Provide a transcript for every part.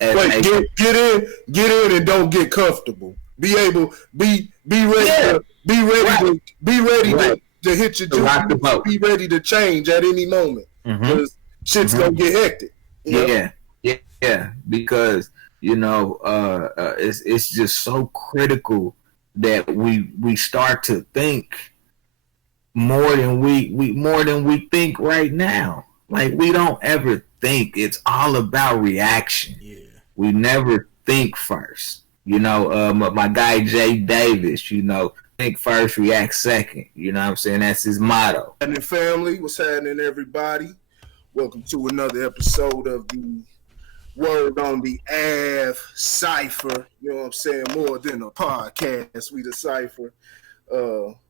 Wait, get in, and don't get comfortable. Be able, be ready to, be ready to hit your juice. Be ready to change at any moment because shit's gonna get hectic. Yeah, because it's just so critical that we start to think more than we think right now. Like, we don't ever think. It's all about reaction. Yeah. We never think first. My guy Jay Davis, think first, react second. You know what I'm saying? That's his motto. And family, what's happening, everybody? Welcome to another episode of the Word on the Av Cypher. You know what I'm saying? More than a podcast, we decipher,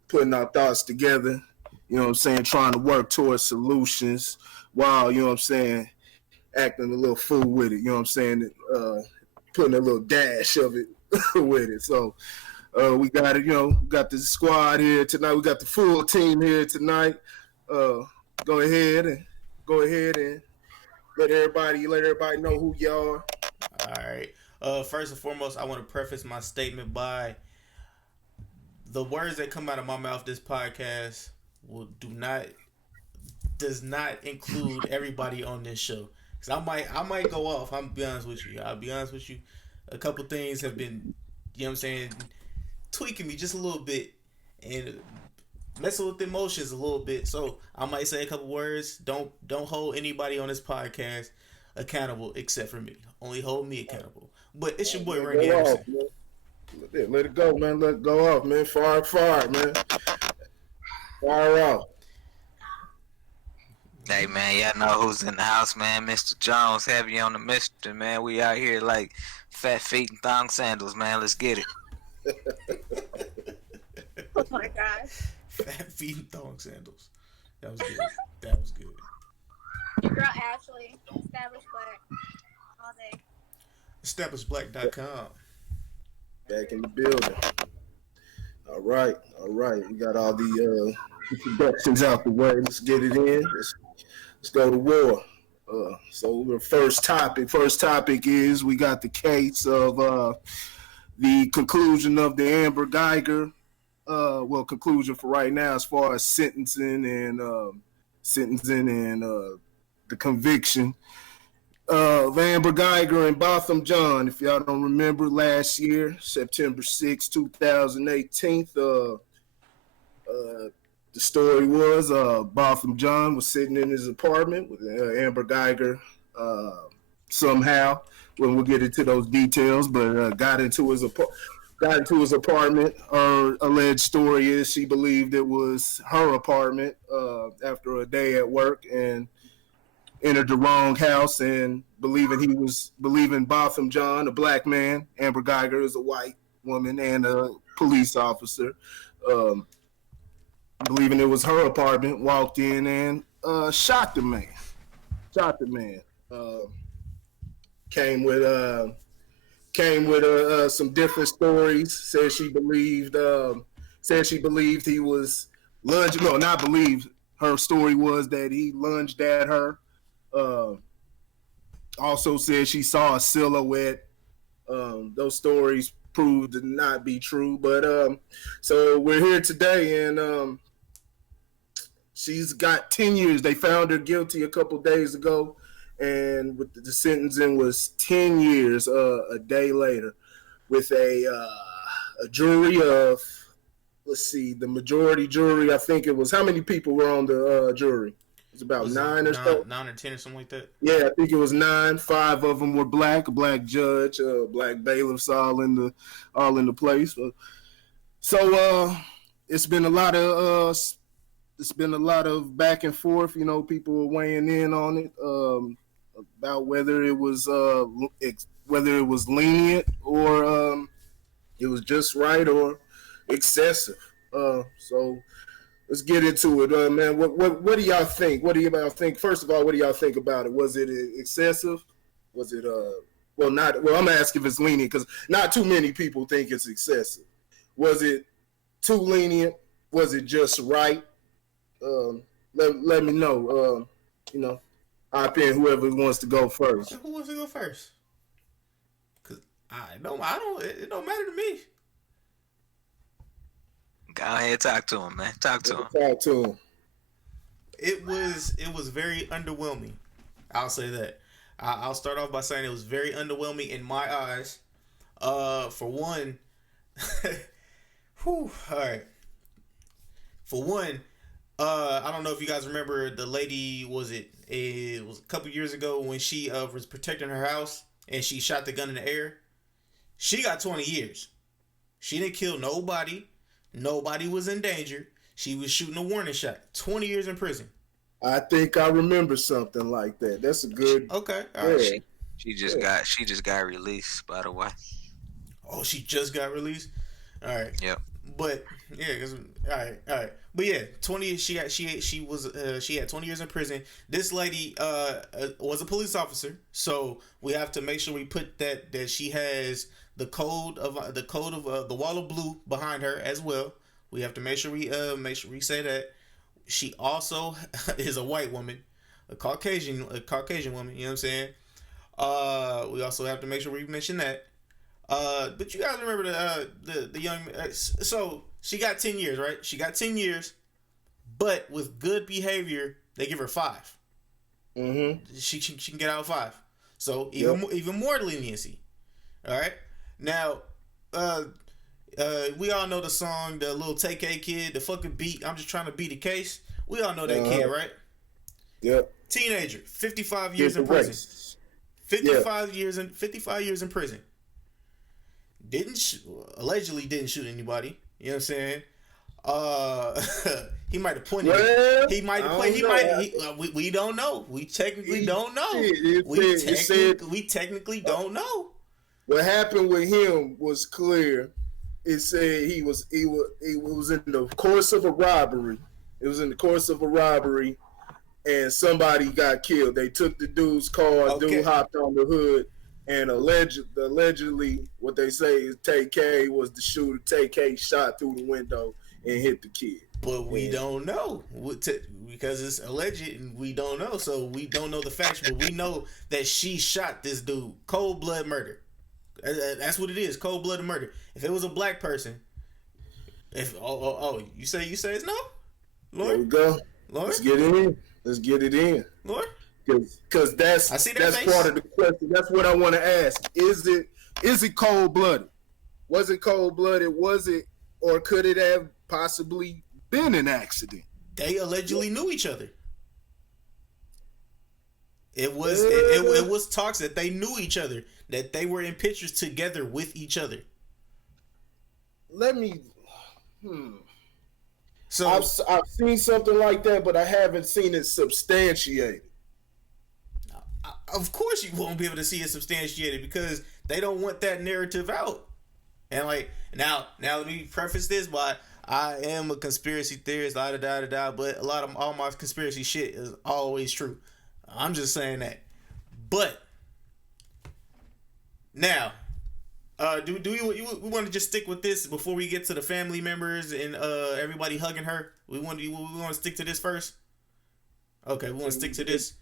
putting our thoughts together. You know what I'm saying? Trying to work towards solutions while, you know what I'm saying, acting a little fool with it. You know what I'm saying? Putting a little dash of it with it. So we got it. We got the squad here tonight. We got the full team here tonight. Go ahead and let everybody know who y'all are. All right. First and foremost, I want to preface my statement by the words that come out of my mouth. This podcast does not include everybody on this show. Cause I might go off. I'll be honest with you. A couple things have been, you know what I'm saying, tweaking me just a little bit and messing with the emotions a little bit. So I might say a couple words. Don't hold anybody on this podcast accountable except for me. Only hold me accountable. But it's your boy Randy Anderson. Let it go, man. Let it go off, man. Fire, man. Fire out. Hey, man, y'all know who's in the house, man. Mr. Jones, heavy on the mystery, man. We out here like fat feet and thong sandals, man. Let's get it. Oh, my gosh. Fat feet and thong sandals. That was good. Your girl Ashley, Established Black, all day. EstablishedBlack.com. Back in the building. All right. We got all the introductions out the way. Let's get it in. Let's go to war. So the first topic is we got the case of the conclusion of the Amber Guyger. Conclusion for right now as far as sentencing and the conviction of Amber Guyger and Botham John. If y'all don't remember, last year, September 6, 2018, the story was Botham John was sitting in his apartment with Amber Guyger somehow. We'll get into those details, but got into his apartment. Her alleged story is she believed it was her apartment after a day at work and entered the wrong house and believing Botham John, a black man, Amber Guyger is a white woman and a police officer, believing it was her apartment, walked in and shot the man. Came with some different stories. Said she believed he was lunging. No, not believed. Her story was that he lunged at her. Also said she saw a silhouette. Those stories proved to not be true. But so we're here today, and she's got 10 years. They found her guilty a couple days ago, and with the sentencing was 10 years a day later, with a jury of, let's see, the majority jury. I think it was, how many people were on the jury? It was about nine or 9 or 10 or something like that. Yeah, I think it was 9. 5 of them were black, a black judge, black bailiffs, all in the place. So it's been a lot of back and forth. People were weighing in on it about whether it was lenient or it was just right or excessive. So let's get into it, man. What do y'all think? First of all, what do y'all think about it? Was it excessive? Was it I'm asking if it's lenient because not too many people think it's excessive. Was it too lenient? Was it just right? Let me know. Hop in, whoever wants to go first. Who wants to go first? I don't. It don't matter to me. Go ahead, talk to him, man. Talk to him. Talk to him. It was very underwhelming. I'll say that. I'll start off by saying it was very underwhelming in my eyes. For one, whew, all right. For one, I don't know if you guys remember the lady. It was a couple years ago when she was protecting her house and she shot the gun in the air. She got 20 years. She didn't kill nobody. Nobody was in danger. She was shooting a warning shot. 20 years in prison. I think I remember something like that. That's a good. Okay. All right. Yeah. She just got released, by the way. Oh, she just got released. All right. Yep. But yeah, all right. But yeah, 20. She had 20 years in prison. This lady was a police officer, so we have to make sure we put that she has the code of the wall of blue behind her as well. We have to make sure we say that. She also is a white woman, a Caucasian woman. You know what I'm saying? We also have to make sure we mention that. But you guys remember the young. So she got 10 years, right? She got 10 years, but with good behavior, they give her 5. Mm-hmm. She can get out 5. So even more leniency. All right. Now, we all know the song, the little Take A kid, the fucking beat. I'm just trying to beat the case. We all know that kid, right? Yep. Teenager, 55 years in prison. 55 years in prison. Allegedly didn't shoot anybody. You know what I'm saying? He might have pointed. Well, he might have played. We don't know. We technically don't know. We technically don't know. What happened with him was clear. It said he was in the course of a robbery. It was in the course of a robbery, and somebody got killed. They took the dude's car. Okay. Dude hopped on the hood, and allegedly, what they say is Tay-K was the shooter. Tay-K shot through the window and hit the kid. But we don't know because it's alleged, and we don't know. So we don't know the facts, but we know that she shot this dude. Cold blood murder. That's what it is. Cold blooded murder. If it was a black person, you say it's no, Lord. There we go. Lord, let's get it in, Lord. Because that's part of the question. That's what I want to ask. Is it cold blooded? Was it cold blooded? Was it, or could it have possibly been an accident? They allegedly knew each other. It was talks that they knew each other, that they were in pictures together with each other. So I've seen something like that, but I haven't seen it substantiated. Of course you won't be able to see it substantiated because they don't want that narrative out. And like now let me preface this by I am a conspiracy theorist, but all my conspiracy shit is always true. I'm just saying that. But now, do we want to just stick with this before we get to the family members and everybody hugging her? We want to stick to this first. Okay, we want to stick to this.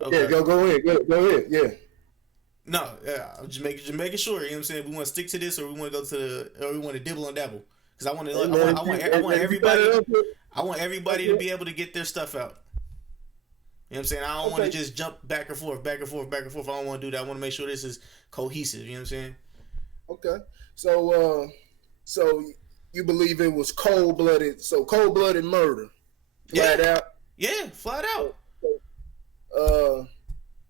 Okay. Yeah, go ahead. Yeah. No, I'm just making sure. You know what I'm saying? We want to stick to this, or we want to go to or we want to dibble and dabble. Because I want everybody to be able to get their stuff out. You know what I'm saying? I don't want to just jump back and forth. I don't want to do that. I want to make sure this is cohesive. You know what I'm saying? Okay. So you believe it was cold-blooded? So cold-blooded murder, flat out. Yeah, flat out.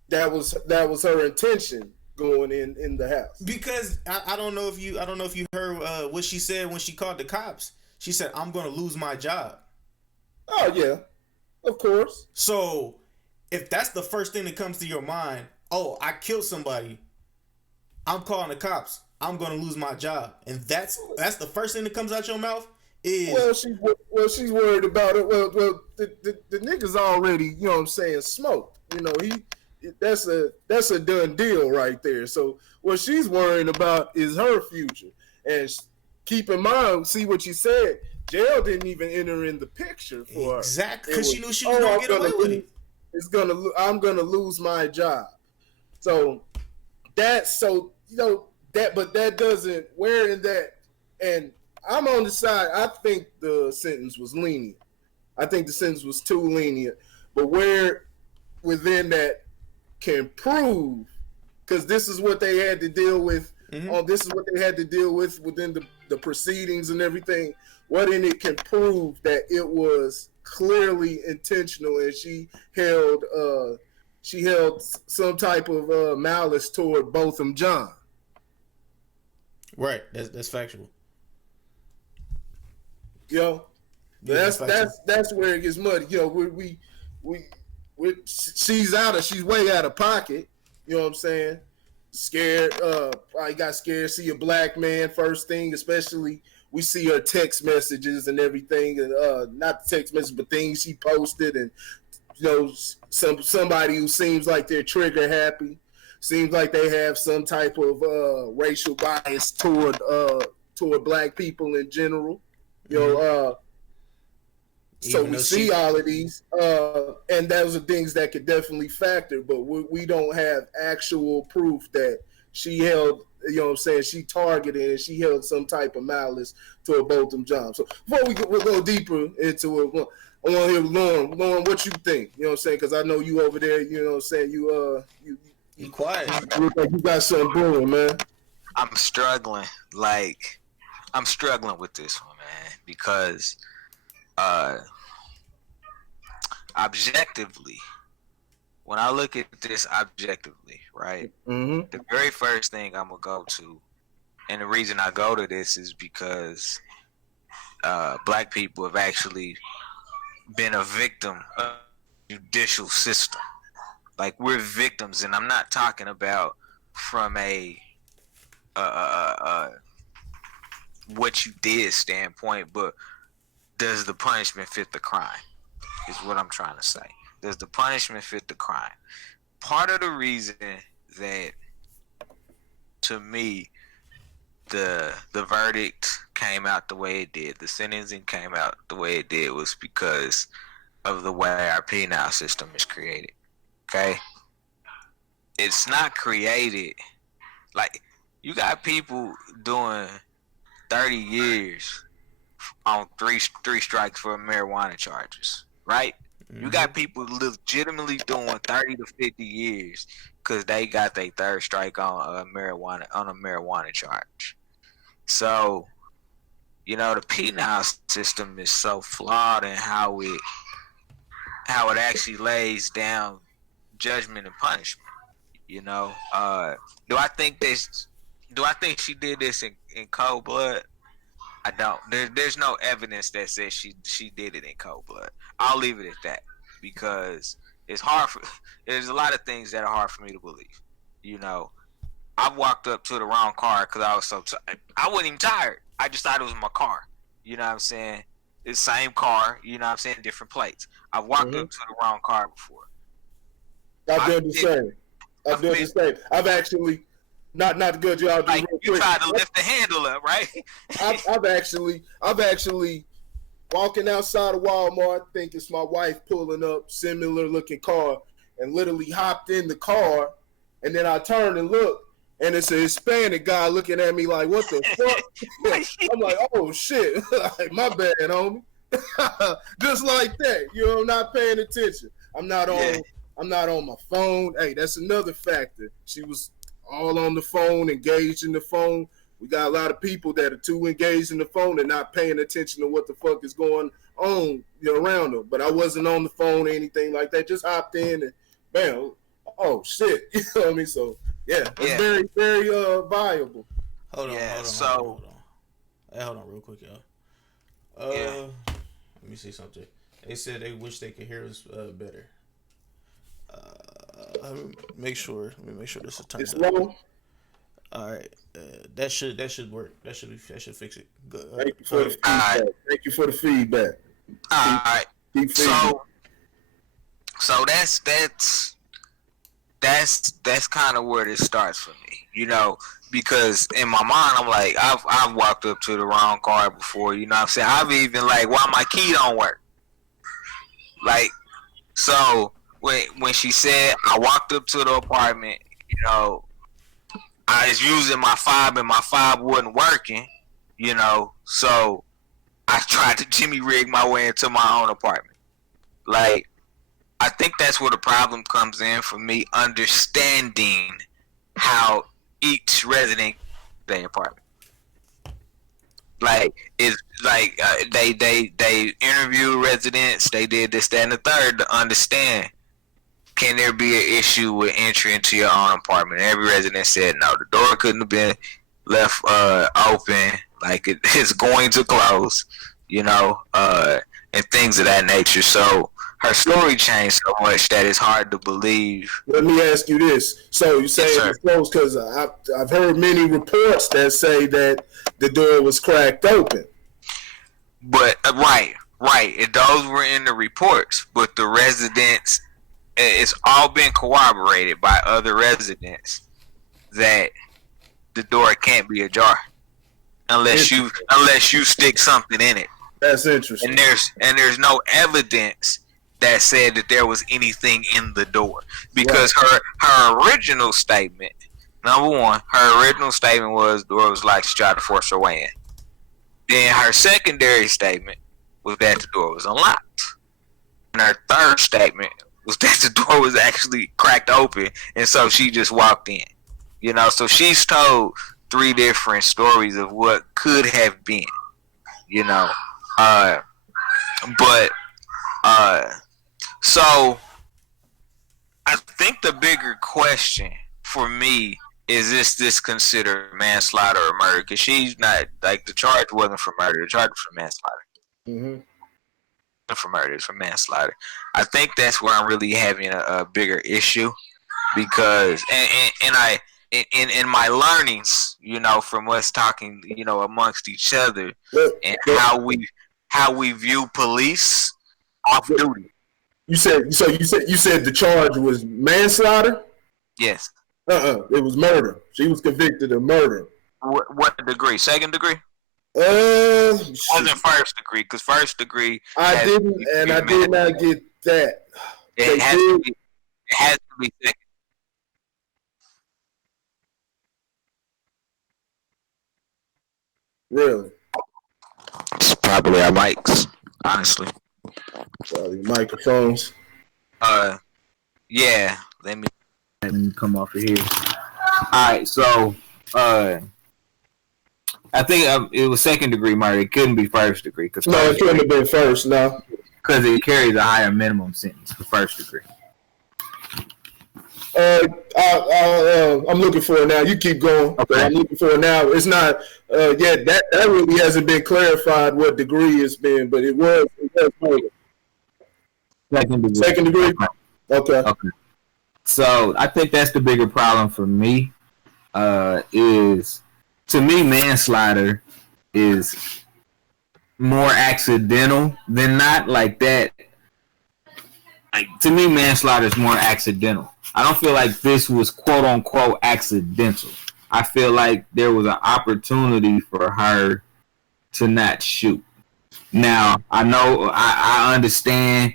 That was her intention going in the house. Because I don't know if you heard what she said when she called the cops. She said, "I'm going to lose my job." Oh yeah, of course. So if that's the first thing that comes to your mind, oh, I killed somebody, I'm calling the cops, I'm going to lose my job, and that's the first thing that comes out your mouth is she's worried about it. Well, the nigga's already, you know what I'm saying, smoked. You know, that's a done deal right there. So what she's worrying about is her future. And keep in mind, see what you said, jail didn't even enter in the picture for her. Exactly, because she knew she was going to get away with it. I'm gonna lose my job. So that doesn't, where in that, and I'm on the side, I think the sentence was lenient. I think the sentence was too lenient. But where within that can prove, because this is what they had to deal with, this is what they had to deal with within the proceedings and everything, what in it can prove that it was clearly intentional and she held some type of malice toward Botham John. Right. That's factual. Yo, yeah, that's where it gets muddy. You know, she's way out of pocket. You know what I'm saying? Scared. Probably got scared. See a black man first thing, especially. We see her text messages and everything, and not the text messages, but things she posted, and you know, somebody who seems like they're trigger happy, seems like they have some type of racial bias toward black people in general. You know, so we see all of these, and those are things that could definitely factor, but we don't have actual proof that she held. You know what I'm saying? She targeted and she held some type of malice toward Botham John. So before we'll go deeper into it, I want to hear Lauren, what you think? You know what I'm saying? Because I know you over there. You know what I'm saying? You quiet. You look like you got something brewing, man. I'm struggling. I'm struggling with this one, man, because objectively, when I look at this objectively, right, the very first thing I'm gonna go to, and the reason I go to this is because black people have actually been a victim of the judicial system. Like, we're victims, and I'm not talking about from a what you did standpoint, but does the punishment fit the crime? Is what I'm trying to say. Does the punishment fit the crime? Part of the reason that, to me, the verdict came out the way it did, the sentencing came out the way it did, was because of the way our penal system is created. Okay? It's not created like, you got people doing 30 years on three strikes for marijuana charges, right? You got people legitimately doing 30 to 50 years because they got their third strike on a marijuana charge. So, you know, the penal system is so flawed in how it actually lays down judgment and punishment. You know, do I think she did this in cold blood? I don't. There's no evidence that says she did it in cold blood. I'll leave it at that, because it's hard for. There's a lot of things that are hard for me to believe. You know, I walked up to the wrong car because I was so tired. I wasn't even tired. I just thought it was my car. You know what I'm saying? It's the same car. You know what I'm saying? Different plates. I've walked up to the wrong car before. I've done the same. I've actually. Not good job. Like, you tried to lift the handle up, right? I've actually walking outside of Walmart, think it's my wife pulling up, similar looking car, and literally hopped in the car, and then I turned and looked, and it's a Hispanic guy looking at me like, what the fuck? I'm like, oh shit, like, my bad, homie. Just like that, you know, I'm not paying attention. I'm not on my phone. Hey, that's another factor. She was all on the phone, engaged in the phone. We got a lot of people that are too engaged in the phone and not paying attention to what the fuck is going on, you know, around them. But I wasn't on the phone or anything like that. Just hopped in and bam, oh shit, you know what I mean? So yeah, it's very, very viable. Hold on. Hold on real quick, y'all. Let me see something. They said they wish they could hear us better. Let me make sure this is turned up. Low. All right, that should work. That should fix it. Good. Thank you for the feedback. Thank you for the feedback. All right. So that's kind of where this starts for me, you know, because in my mind I'm like, I've walked up to the wrong car before, you know what I'm saying? I've even like, why my key don't work? Like, so when she said I walked up to the apartment, you know, I was using my fob and my fob wasn't working, you know, so I tried to Jimmy rig my way into my own apartment. Like, I think that's where the problem comes in for me, understanding how each resident their apartment. Like, it's like they interview residents, they did this, that, and the third to understand, can there be an issue with entry into your own apartment? And every resident said no, the door couldn't have been left open, like it's going to close, you know, and things of that nature. So her story changed so much that it's hard to believe. Let me ask you this. So you say Yes, it's closed because I've heard many reports that say that the door was cracked open. But right. And those were in the reports, but the residents, it's all been corroborated by other residents that the door can't be ajar unless you stick something in it. That's interesting. And there's no evidence that said that there was anything in the door, because her original statement, number one, her original statement was the door was like she tried to force her way in. Then her secondary statement was that the door was unlocked, and her third statement was that the door was actually cracked open, and so she just walked in. You know, so she's told 3 different stories of what could have been. You know, so I think the bigger question for me is this considered manslaughter or murder? Because she's not, like, the charge wasn't for murder. The charge was for manslaughter. Mm-hmm. For murder, it's for manslaughter. I think that's where I'm really having a bigger issue, because in my learnings, you know, from us talking, you know, amongst each other, and how we view police off duty. You said the charge was manslaughter? Yes. It was murder. She was convicted of murder. What degree? Second degree? It wasn't first degree, because first degree. I did not get that. It has to be second. Really? It's probably our mics, honestly. Probably microphones. Yeah. Let me come off of here. All right, so I think it was second degree murder. It couldn't be first degree. No, it couldn't have been first, no. Because it carries a higher minimum sentence for first degree. I'm looking for it now. You keep going. Okay. I'm looking for it now. It's not that really hasn't been clarified what degree it's been, but it was murder. Second degree? Okay. So I think that's the bigger problem for me. Is, to me, manslaughter is more accidental than not. Like that. Like, to me, manslaughter is more accidental. I don't feel like this was quote unquote accidental. I feel like there was an opportunity for her to not shoot. Now, I know, I understand.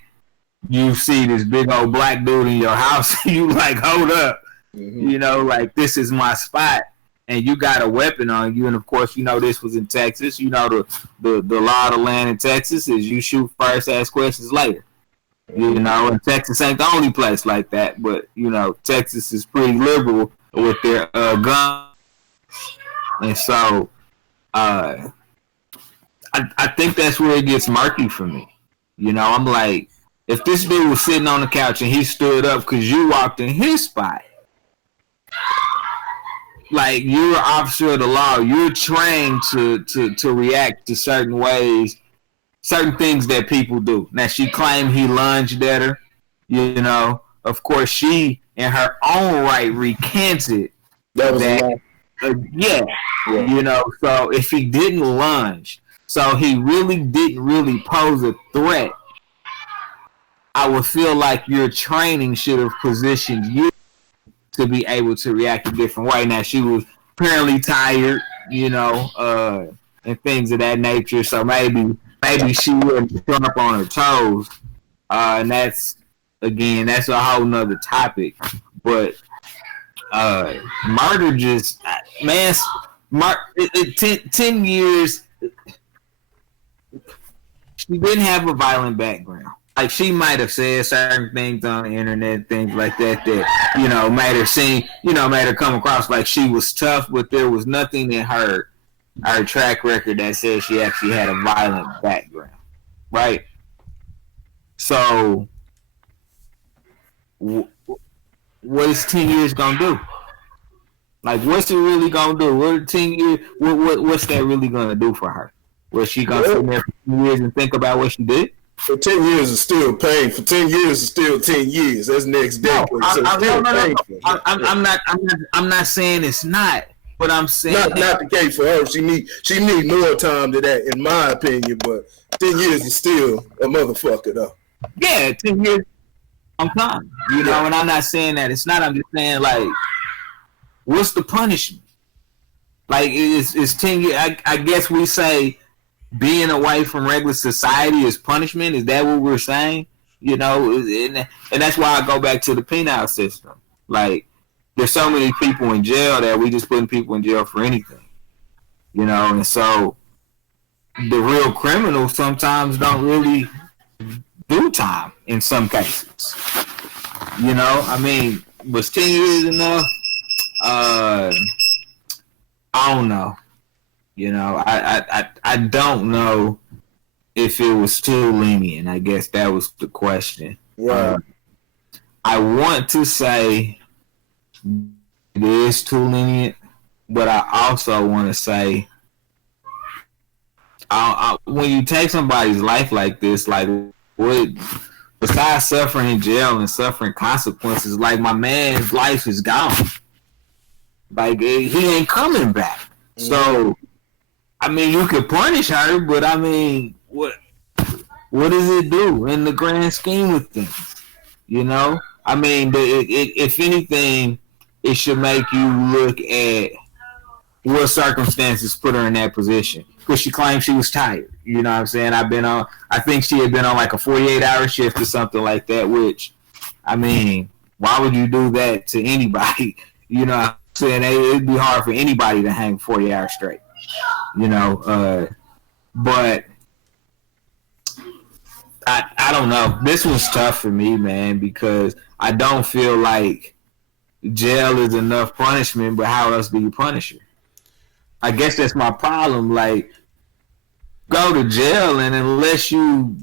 You see this big old black dude in your house, you like, hold up. Mm-hmm. You know, like, this is my spot, and you got a weapon on you. And of course, you know, this was in Texas. You know, the law of the land in Texas is you shoot first, ask questions later. You know, and Texas ain't the only place like that, but, you know, Texas is pretty liberal with their guns. And so I think that's where it gets murky for me. You know, I'm like, if this dude was sitting on the couch and he stood up because you walked in his spot, like, you're an officer of the law, you're trained to react to certain ways, certain things that people do. Now, she claimed he lunged at her. You know, of course, she, in her own right, recanted that. Yeah, you know, so if he didn't lunge, so he really didn't pose a threat, I would feel like your training should have positioned you to be able to react a different way. Now, she was apparently tired, you know, and things of that nature, so maybe she wouldn't turn up on her toes. And that's a whole nother topic. But Murder just, man, 10 years, she didn't have a violent background. Like, she might have said certain things on the internet, things like that, made her seem, made her come across like she was tough, but there was nothing in her track record that said she actually had a violent background, right? So, what is 10 years gonna do? Like, what's it really gonna do? What 10 years? What's that really gonna do for her? Was she gonna sit there for 10 years and think about what she did? For 10 years is still pain. For 10 years is still 10 years. That's next decade. I'm not saying it's not, but I'm saying not the case for her. She need more time than that, in my opinion. But 10 years is still a motherfucker, though. Yeah, 10 years, I'm time. And I'm not saying that it's not. I'm just saying, like, what's the punishment? Like, it's 10 years. I guess we say being away from regular society is punishment. Is that what we're saying? And that's why I go back to the penal system. Like, there's so many people in jail that we just putting people in jail for anything. And so the real criminals sometimes don't really do time in some cases. I mean, was 10 years enough? I don't know. I don't know if it was too lenient. I guess that was the question. Right. I want to say it is too lenient, but I also want to say when you take somebody's life like this, like, what, besides suffering in jail and suffering consequences, like, my man's life is gone. Like, he ain't coming back. So, I mean, you could punish her, but I mean, what does it do in the grand scheme of things? I mean, if anything, it should make you look at what circumstances put her in that position. Because she claimed she was tired. You know what I'm saying? I think she had been on like a 48-hour shift or something like that, which, I mean, why would you do that to anybody? You know what I'm saying? It'd be hard for anybody to hang 40 hours straight. But I don't know. This was tough for me, man, because I don't feel like jail is enough punishment, but how else do you punish her? I guess that's my problem. Like, go to jail, and unless you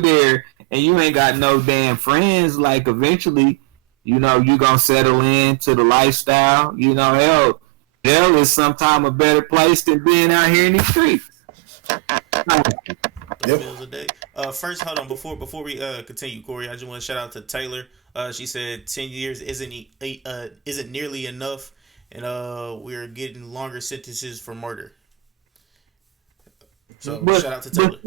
there and you ain't got no damn friends, like, eventually, you gonna settle into the lifestyle. Hell, jail is sometimes a better place than being out here in the streets. Bills a day. First, hold on, before we continue, Corey, I just want to shout out to Taylor. She said 10 years isn't nearly enough, and we're getting longer sentences for murder. So shout out to Taylor.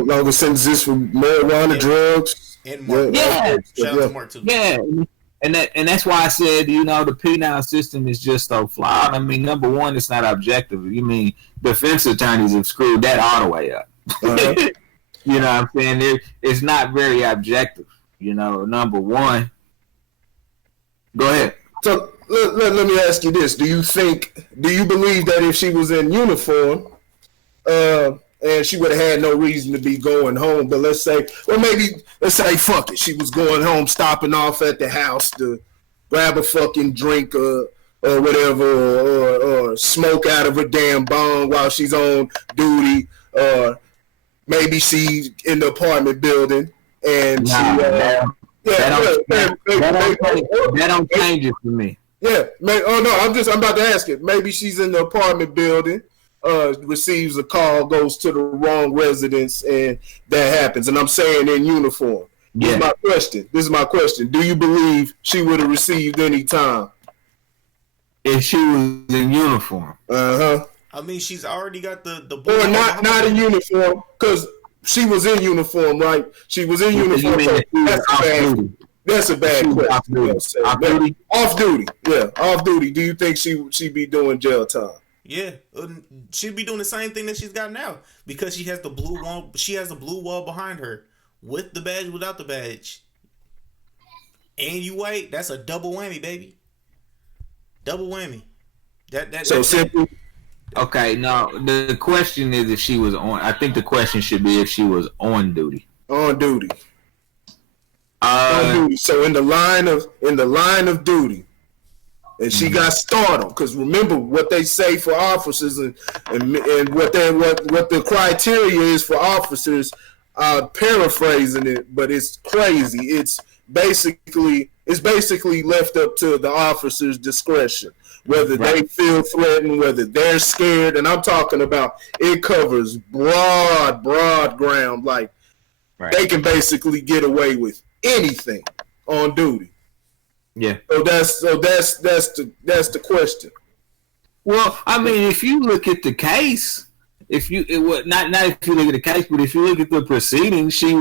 Longer sentences for marijuana, drugs, and Mark. Yeah. Shout out to Mark too. Yeah. And that's why I said, the penal system is just so flawed. I mean, number one, it's not objective. You mean defense attorneys have screwed that all the way up. Uh-huh. You know what I'm saying? It's not very objective. Number one. Go ahead. So let me ask you this: do you believe that if she was in uniform, and she would have had no reason to be going home, but let's say fuck it, she was going home, stopping off at the house to grab a fucking drink or whatever, or smoke out of her damn bong while she's on duty, or maybe she's in the apartment building and that don't change it for me. Yeah, I'm about to ask it. Maybe she's in the apartment building, receives a call, goes to the wrong residence, and that happens. And I'm saying in uniform. Yeah. This is my question. Do you believe she would have received any time if she was in uniform? I mean, she's already got the or not in uniform, because she was in uniform, right? She was in uniform. That's a bad question. Off duty. Yeah, off duty. Do you think she'd be doing jail time? Yeah, she'd be doing the same thing that she's got now, because she has the blue wall. She has the blue wall behind her, with the badge, without the badge. And you white, that's a double whammy, baby. Double whammy. So simply, okay. Now the question is if she was on. I think the question should be if she was on duty. On duty. On duty. So in the line of duty, and she got startled because remember what they say for officers and what the criteria is for officers. Paraphrasing it, but it's crazy. It's basically left up to the officer's discretion whether they feel threatened, whether they're scared, and I'm talking about it covers broad ground. Like they can basically get away with anything on duty. Yeah. So that's the question. Well, I mean, if you look at the case, not if you look at the case, but if you look at the proceedings, they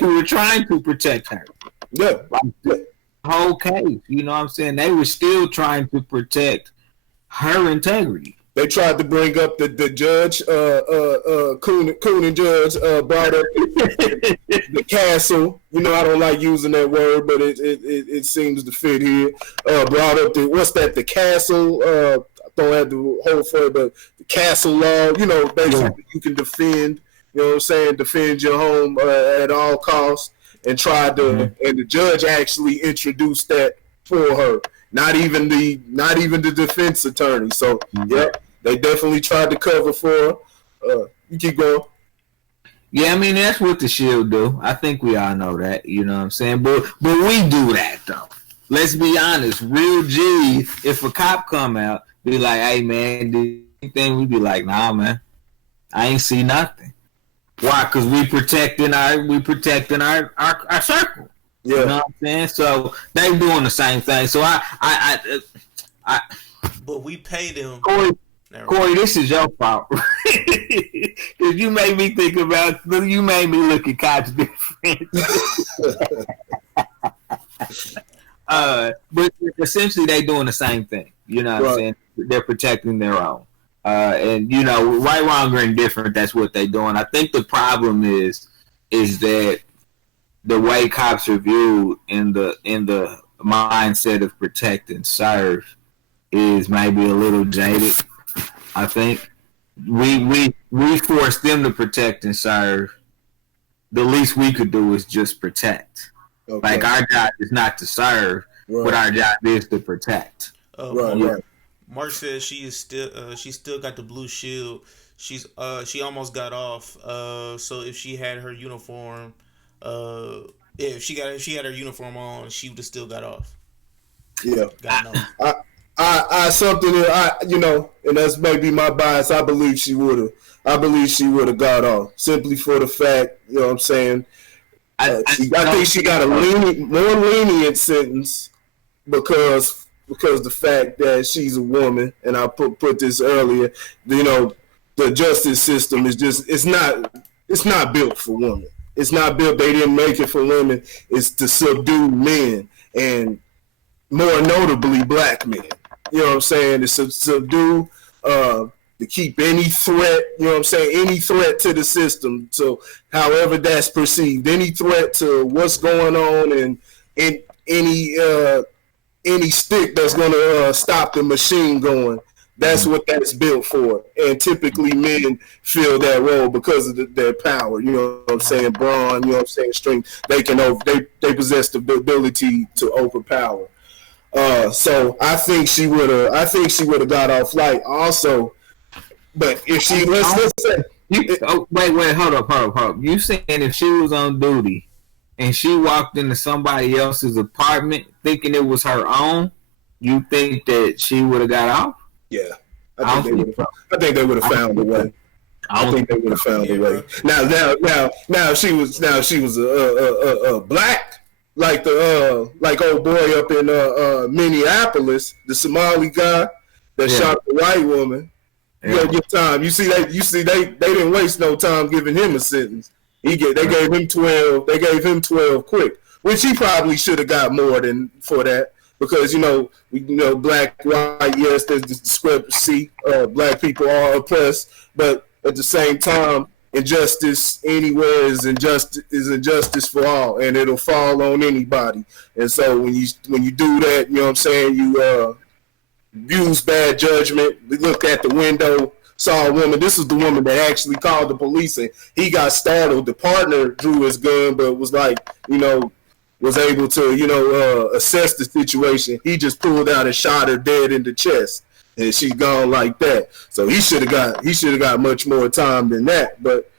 were trying to protect her. Yeah. The whole case, you know what I'm saying? They were still trying to protect her integrity. They tried to bring up the judge, Coonan judge, brought up the castle. You know, I don't like using that word, but it seems to fit here. Brought up the castle. I don't have the whole for it, but the castle law. You know, basically you can defend. You know what I'm saying? Defend your home at all costs, and tried to. And the judge actually introduced that for her. Not even the defense attorney. So yeah. They definitely tried to cover for her. You keep going. Yeah, I mean, that's what the Shield do. I think we all know that. You know what I'm saying? But we do that, though. Let's be honest. Real G, if a cop come out, be like, hey, man, do anything? We be like, nah, man. I ain't see nothing. Why? Because we protecting our circle. Yeah. You know what I'm saying? So they doing the same thing. So I but we pay them. Corey, this is your fault. Because you made me think about, you made me look at cops different. But essentially, they doing the same thing. You know what I'm saying? They're protecting their own. And, you know, right, wrong, or indifferent, that's what they're doing. I think the problem is that the way cops are viewed in the mindset of protect and serve is maybe a little jaded. I think we force them to protect and serve. The least we could do is just protect. Okay. Like our job is not to serve, but our job is to protect. Mark says she still got the blue shield. She almost got off. So if she had her uniform, if she had her uniform on, she would have still got off. Yeah. You know, and that's maybe my bias. I believe she would have got off simply for the fact, you know what I'm saying. I think she got a more lenient sentence because the fact that she's a woman, and I put this earlier. You know, the justice system is just it's not built for women. It's not built. They didn't make it for women. It's to subdue men, and more notably black men. You know what I'm saying? To subdue, to keep any threat, you know what I'm saying, any threat to the system, so however that's perceived, any threat to what's going on, and any stick that's going to stop the machine going, that's what that's built for. And typically men fill that role because of their power, you know what I'm saying, brawn, you know what I'm saying, strength. They possess the ability to overpower. So I think she would have got off light also. But if she let's say wait, hold up. You saying if she was on duty and she walked into somebody else's apartment thinking it was her own, you think that she would have got off? Yeah. I think they would have found a way. I think they would have found a way. Now if she was a black, like old boy up in Minneapolis, the Somali guy that shot the white woman. You gotta give time. You see they didn't waste no time giving him a sentence. They gave him 12. They gave him 12 quick, which he probably should have got more than for that, because black, white, yes, there's this discrepancy. Black people are oppressed, but at the same time, injustice anywhere is injustice for all, and it'll fall on anybody. And so when you do that, you know what I'm saying, used bad judgment. We looked at the window, saw a woman. This is the woman that actually called the police, and he got startled. The partner drew his gun, but was like, was able to, assess the situation. He just pulled out and shot her dead in the chest, and she gone like that. So he should have got much more time than that. But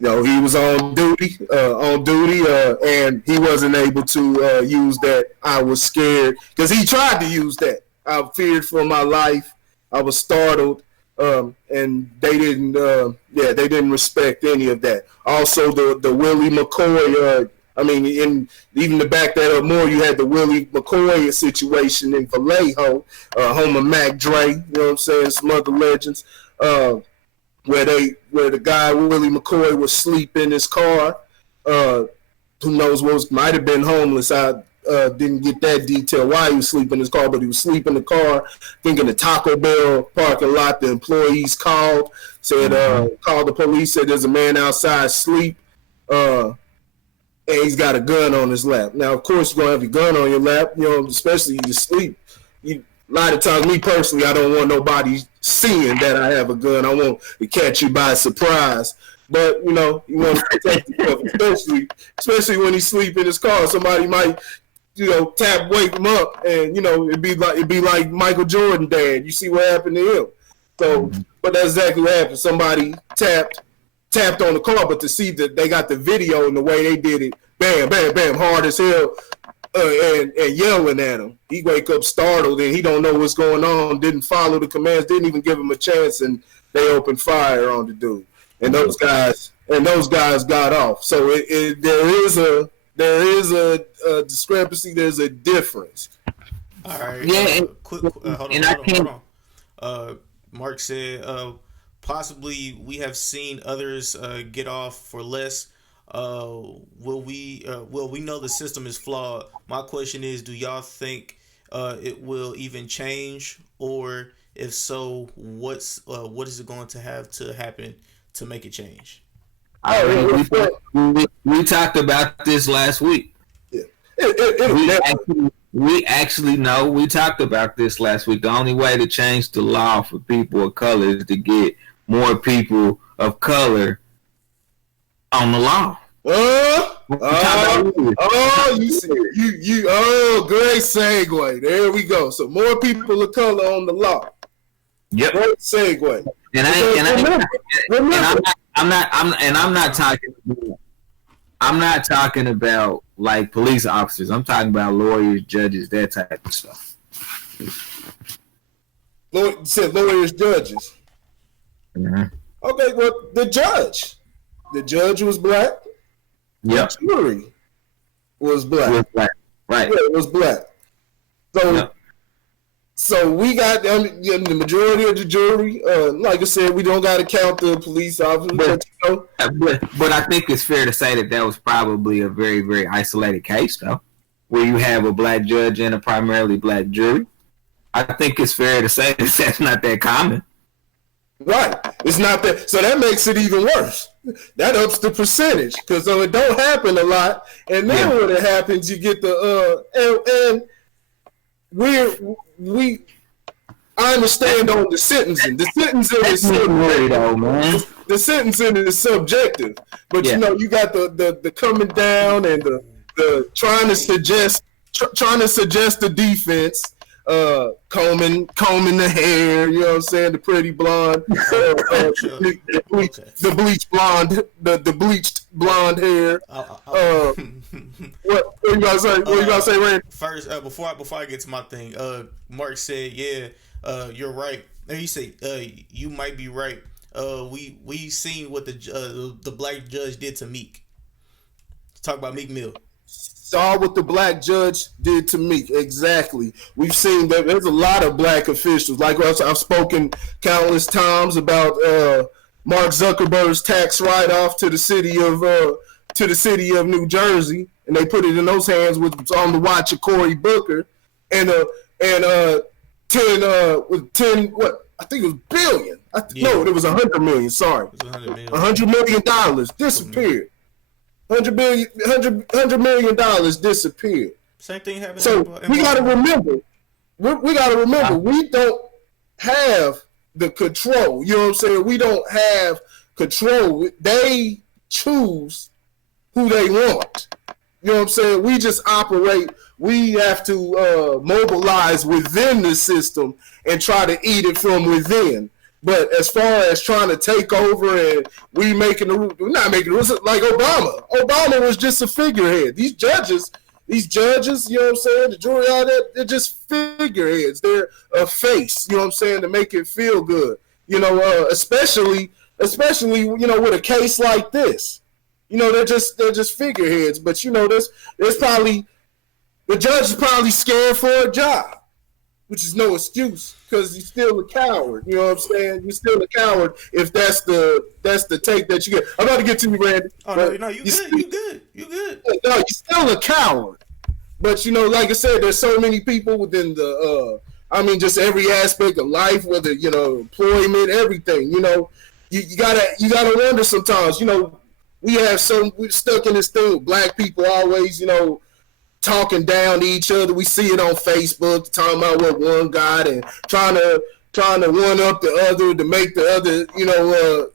he was on duty, and he wasn't able to use that. I was scared because he tried to use that. I feared for my life. I was startled, and they didn't respect any of that. Also, the Willie McCoy. And even to back that up more, you had the Willie McCoy situation in Vallejo, home of Mac Dre. You know what I'm saying? Some other legends. Where the guy Willie McCoy was asleep in his car. Who knows might have been homeless. I didn't get that detail why he was sleeping in his car, but he was sleeping in the car. I think in the Taco Bell parking lot, the employees called the police, said there's a man outside asleep, and he's got a gun on his lap. Now, of course, you're gonna have your gun on your lap, especially you sleep. A lot of times, me personally, I don't want nobody seeing that I have a gun. I want to catch you by surprise. But, you want to protect yourself, especially when he's sleeping in his car. Somebody might, wake him up, and, it'd be like Michael Jordan dad. You see what happened to him. So, but that's exactly what happened. Somebody tapped on the car, but to see that they got the video and the way they did it, bam, bam, bam, hard as hell, and yelling at him. He wake up startled and he don't know what's going on, didn't follow the commands, didn't even give him a chance, and they opened fire on the dude. And those guys got off. So there is a discrepancy, there's a difference. All right. Yeah, hold on. Mark said possibly we have seen others get off for less. We know the system is flawed. My question is, do y'all think it will even change, or if so, what is it going to have to happen to make it change? We talked about this last week. Yeah. We actually know we talked about this last week. The only way to change the law for people of color is to get more people of color on the law. You see, great segue. There we go. So more people of color on the law. Yep. Great segue. I'm not talking about like police officers. I'm talking about lawyers, judges, that type of stuff. Lawyers, judges. Mm-hmm. Okay, well, the judge was black. Yep. The jury was black. Right. Yeah, it was black. So, yep. So we got the majority of the jury. Like I said, we don't got to count the police officers. But I think it's fair to say that was probably a very, very isolated case, though, where you have a black judge and a primarily black jury. I think it's fair to say that that's not that common. Right. It's not that. So that makes it even worse. That ups the percentage because it don't happen a lot. And then when it happens, you get the I understand on the sentencing. The sentencing is subjective. The sentencing is subjective. But you got the coming down and the trying to suggest the defense. Combing the hair, you know what I'm saying? The pretty blonde, the bleached blonde hair. What you gotta say? What you gotta say, Randy? First, before I get to my thing, Mark said, you're right. And he said, you might be right. We seen what the black judge did to Meek. Talk about Meek Mill. Saw what the black judge did to Meek. Exactly. We've seen that there's a lot of black officials. Like I've spoken countless times about Mark Zuckerberg's tax write-off to the city of New Jersey, and they put it in those hands with on the watch of Cory Booker, and 10 what I think it was billion. No, it was 100 million. Sorry, $100 million disappeared. $100 million disappeared. Same thing happened. So we got to remember we got to remember, we don't have the control. You know what I'm saying? We don't have control. They choose who they want. You know what I'm saying? We just operate. We have to mobilize within the system and try to eat it from within. But as far as trying to take over and we're not making the rules like Obama. Obama was just a figurehead. These judges, you know what I'm saying? The jury, all that, they're just figureheads. They're a face, you know what I'm saying, to make it feel good. You know, especially, you know, with a case like this. You know, they're just figureheads. But, you know, there's probably, the judge is probably scared for a job, which is no excuse because you're still a coward. You know what I'm saying? You're still a coward if that's the take that you get. I'm about to get to you, Randy. Oh, no, you good. No, you're still a coward. But, you know, like I said, there's so many people within the, just every aspect of life, whether, you know, employment, everything, you know, you gotta wonder sometimes, you know, we're stuck in this thing with black people always, you know, talking down to each other. We see it on Facebook, talking about what one got and trying to one up the other to make the other, you know,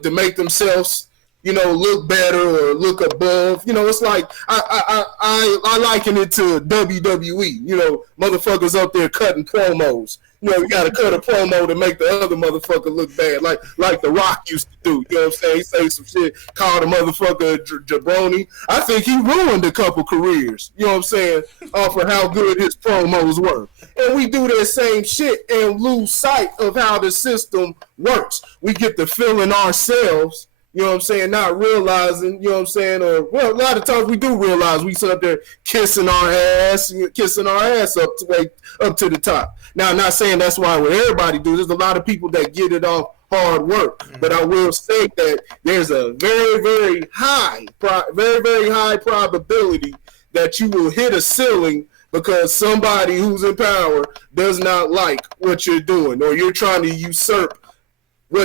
to make themselves, you know, look better or look above. You know, it's like I liken it to WWE. You know, motherfuckers up there cutting promos. You know, you got to cut a promo to make the other motherfucker look bad, like The Rock used to do. You know what I'm saying? He say some shit, called a motherfucker jabroni. I think he ruined a couple careers, you know what I'm saying, off of how good his promos were. And we do that same shit and lose sight of how the system works. We get the feeling ourselves, you know what I'm saying, not realizing, you know what I'm saying, or, well, a lot of times we do realize we sit up there kissing our ass up to the top. Now, I'm not saying that's why what everybody do. There's a lot of people that get it off hard work, but I will say that there's a very, very high probability that you will hit a ceiling because somebody who's in power does not like what you're doing, or you're trying to usurp how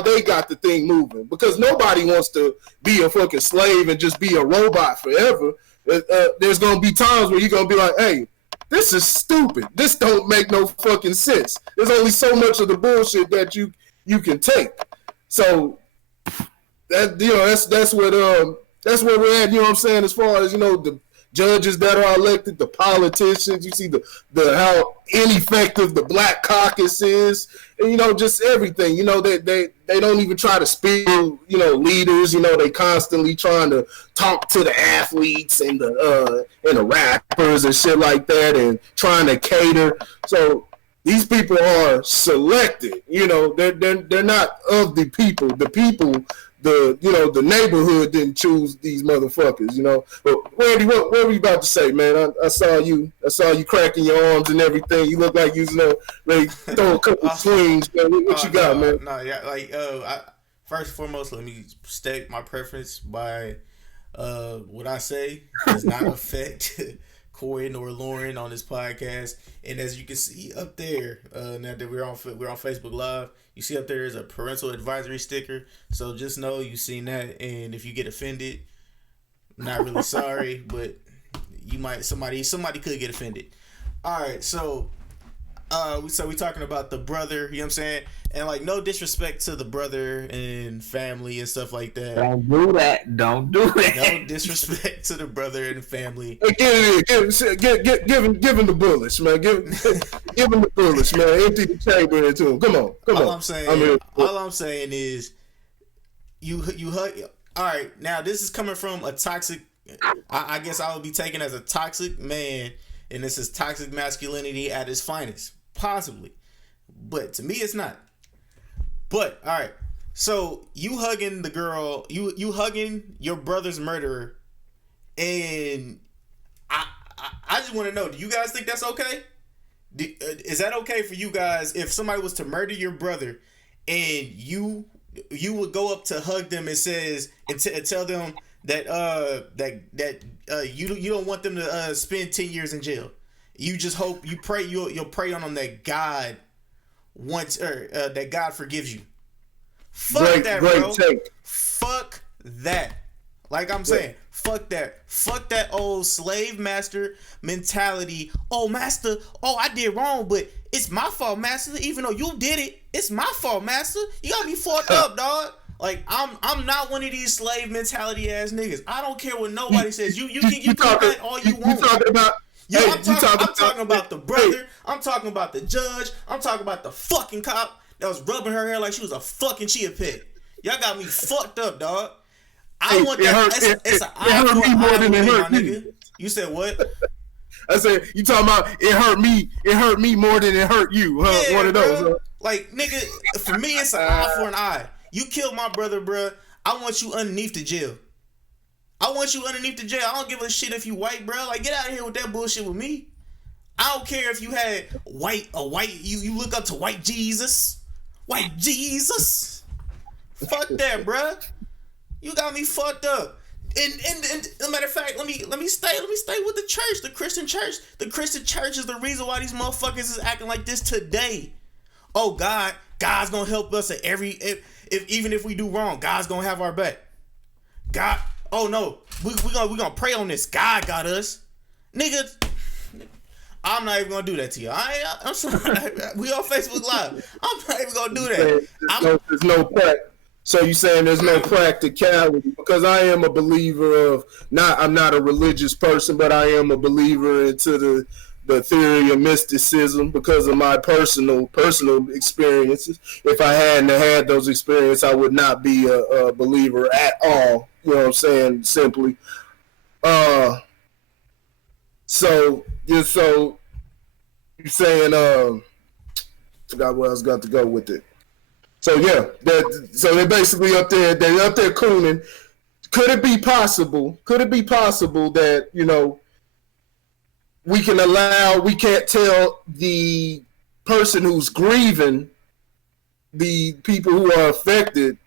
they got the thing moving. Because nobody wants to be a fucking slave and just be a robot forever. There's gonna be times where you're gonna be like, hey, this is stupid. This don't make no fucking sense. There's only so much of the bullshit that you can take. So that, you know, that's where we're at, you know what I'm saying, as far as, you know, the judges that are elected, the politicians, you see the how ineffective the black caucus is, and, you know, just everything. You know, they don't even try to speak, you know, leaders. You know, they constantly trying to talk to the athletes and the rappers and shit like that, and trying to cater. So these people are selected. You know, they're not of the people. The people. The neighborhood didn't choose these motherfuckers, you know. But Randy, what were you about to say, man? I saw you cracking your arms and everything. You look like you know, ready to throw a couple swings. Man. What you got, man? No, yeah, like first and foremost, let me state my preference by what I say does not affect Corey nor Lauren on this podcast. And as you can see up there, now that we're on Facebook Live, you see up there is a parental advisory sticker. So just know you seen that, and if you get offended, I'm not really sorry, but you might somebody could get offended. All right, so we talking about the brother, you know what I'm saying? And like, no disrespect to the brother and family and stuff like that. Don't do that. No disrespect to the brother and family. Give him the bullets, man. Give him the bullets, man. Empty the chamber into him. Come on. All I'm saying is, you hug. All right, now this is coming from a toxic. I guess I would be taken as a toxic man, and this is toxic masculinity at its finest, possibly. But to me, it's not. But all right, so you hugging the girl, you hugging your brother's murderer, and I just want to know, do you guys think that's okay? Is that okay for you guys if somebody was to murder your brother, and you would go up to hug them and tell them that you don't want them to spend 10 years in jail. You just hope, you pray, you'll pray on them that God wants, or that God forgives you. Fuck that, bro. Take. Fuck that. Like I'm saying, fuck that old slave master mentality. Oh, master, I did wrong, but it's my fault, master. Even though you did it, it's my fault, master. You got me fucked up, dog. Like I'm not one of these slave mentality ass niggas. I don't care what nobody says. You can think that all you want. You talking about? I'm talking about the brother. I'm talking about the judge. I'm talking about the fucking cop that was rubbing her hair like she was a fucking chia pet. Y'all got me fucked up, dog. I want that. It's an eye for an eye, my nigga. You said what? I said you talking about it hurt me. It hurt me more than it hurt you. Huh? Yeah, one of those. Huh? Like nigga, for me it's an eye for an eye. You killed my brother, bruh. I want you underneath the jail. I want you underneath the jail. I don't give a shit if you white, bruh. Like get out of here with that bullshit with me. I don't care if you had you look up to white Jesus. White Jesus. Fuck that, bruh. You got me fucked up. And as a matter of fact, let me stay with the church, the Christian church. The Christian church is the reason why these motherfuckers is acting like this today. Oh God's gonna help us at even if we do wrong, God's gonna have our back. God, oh no, we gonna pray on this. God got us, nigga. I'm not even gonna do that to you. I'm sorry. We on Facebook Live. I'm not even gonna do that. There's no practice. So you saying there's no practicality? Because I am a believer of I'm not a religious person, but I am a believer into the theory of mysticism because of my personal experiences. If I hadn't had those experiences, I would not be a believer at all. You know what I'm saying? Simply. So you're saying forgot where I was got to go with it. So yeah, so they're basically up there. They're up there cooning. Could it be possible that we can't tell the person who's grieving, the people who are affected,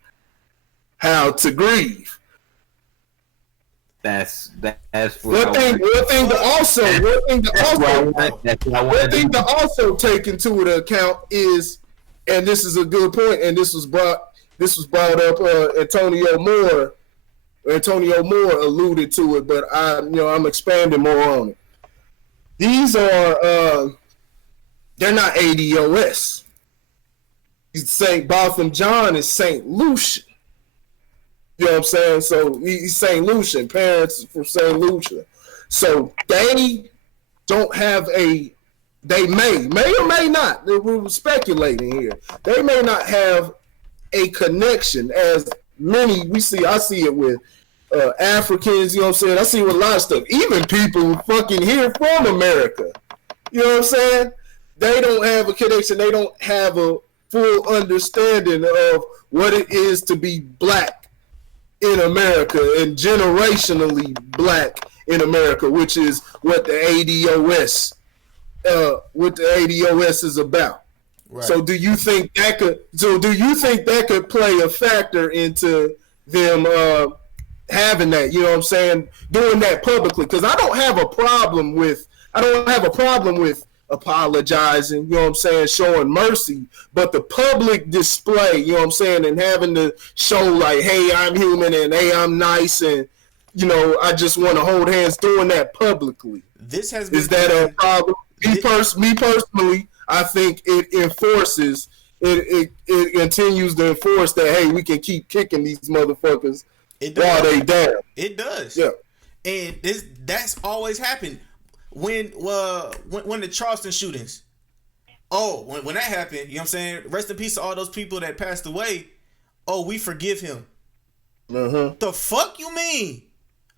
how to grieve? That's one thing to also take into account is, and this is a good point, and this was brought up. Antonio Moore alluded to it, but I'm expanding more on it. These are they're not ADOS. St. Botham John is St. Lucian. You know what I'm saying? So he's St. Lucian, parents from St. Lucian. So they don't have they may or may not, we're speculating here, they may not have a connection as many I see it with Africans, you know what I'm saying? I see it with a lot of stuff. Even people fucking here from America. You know what I'm saying? They don't have a connection. They don't have a full understanding of what it is to be black in America and generationally black in America, which is what the ADOS is about. Right. So do you think that could play a factor into them having that, you know what I'm saying, doing that publicly? Because I don't have a problem with apologizing, you know what I'm saying, showing mercy, but the public display, you know what I'm saying, and having to show like, hey, I'm human, and hey, I'm nice, and I just want to hold hands, doing that publicly. This has been, is that a problem? Me personally, I think it enforces. It continues to enforce that. Hey, we can keep kicking these motherfuckers while they down. It does. Yeah. And that's always happened. When the Charleston shootings. Oh, when that happened, you know what I'm saying? Rest in peace to all those people that passed away. Oh, we forgive him. Uh-huh. The fuck you mean?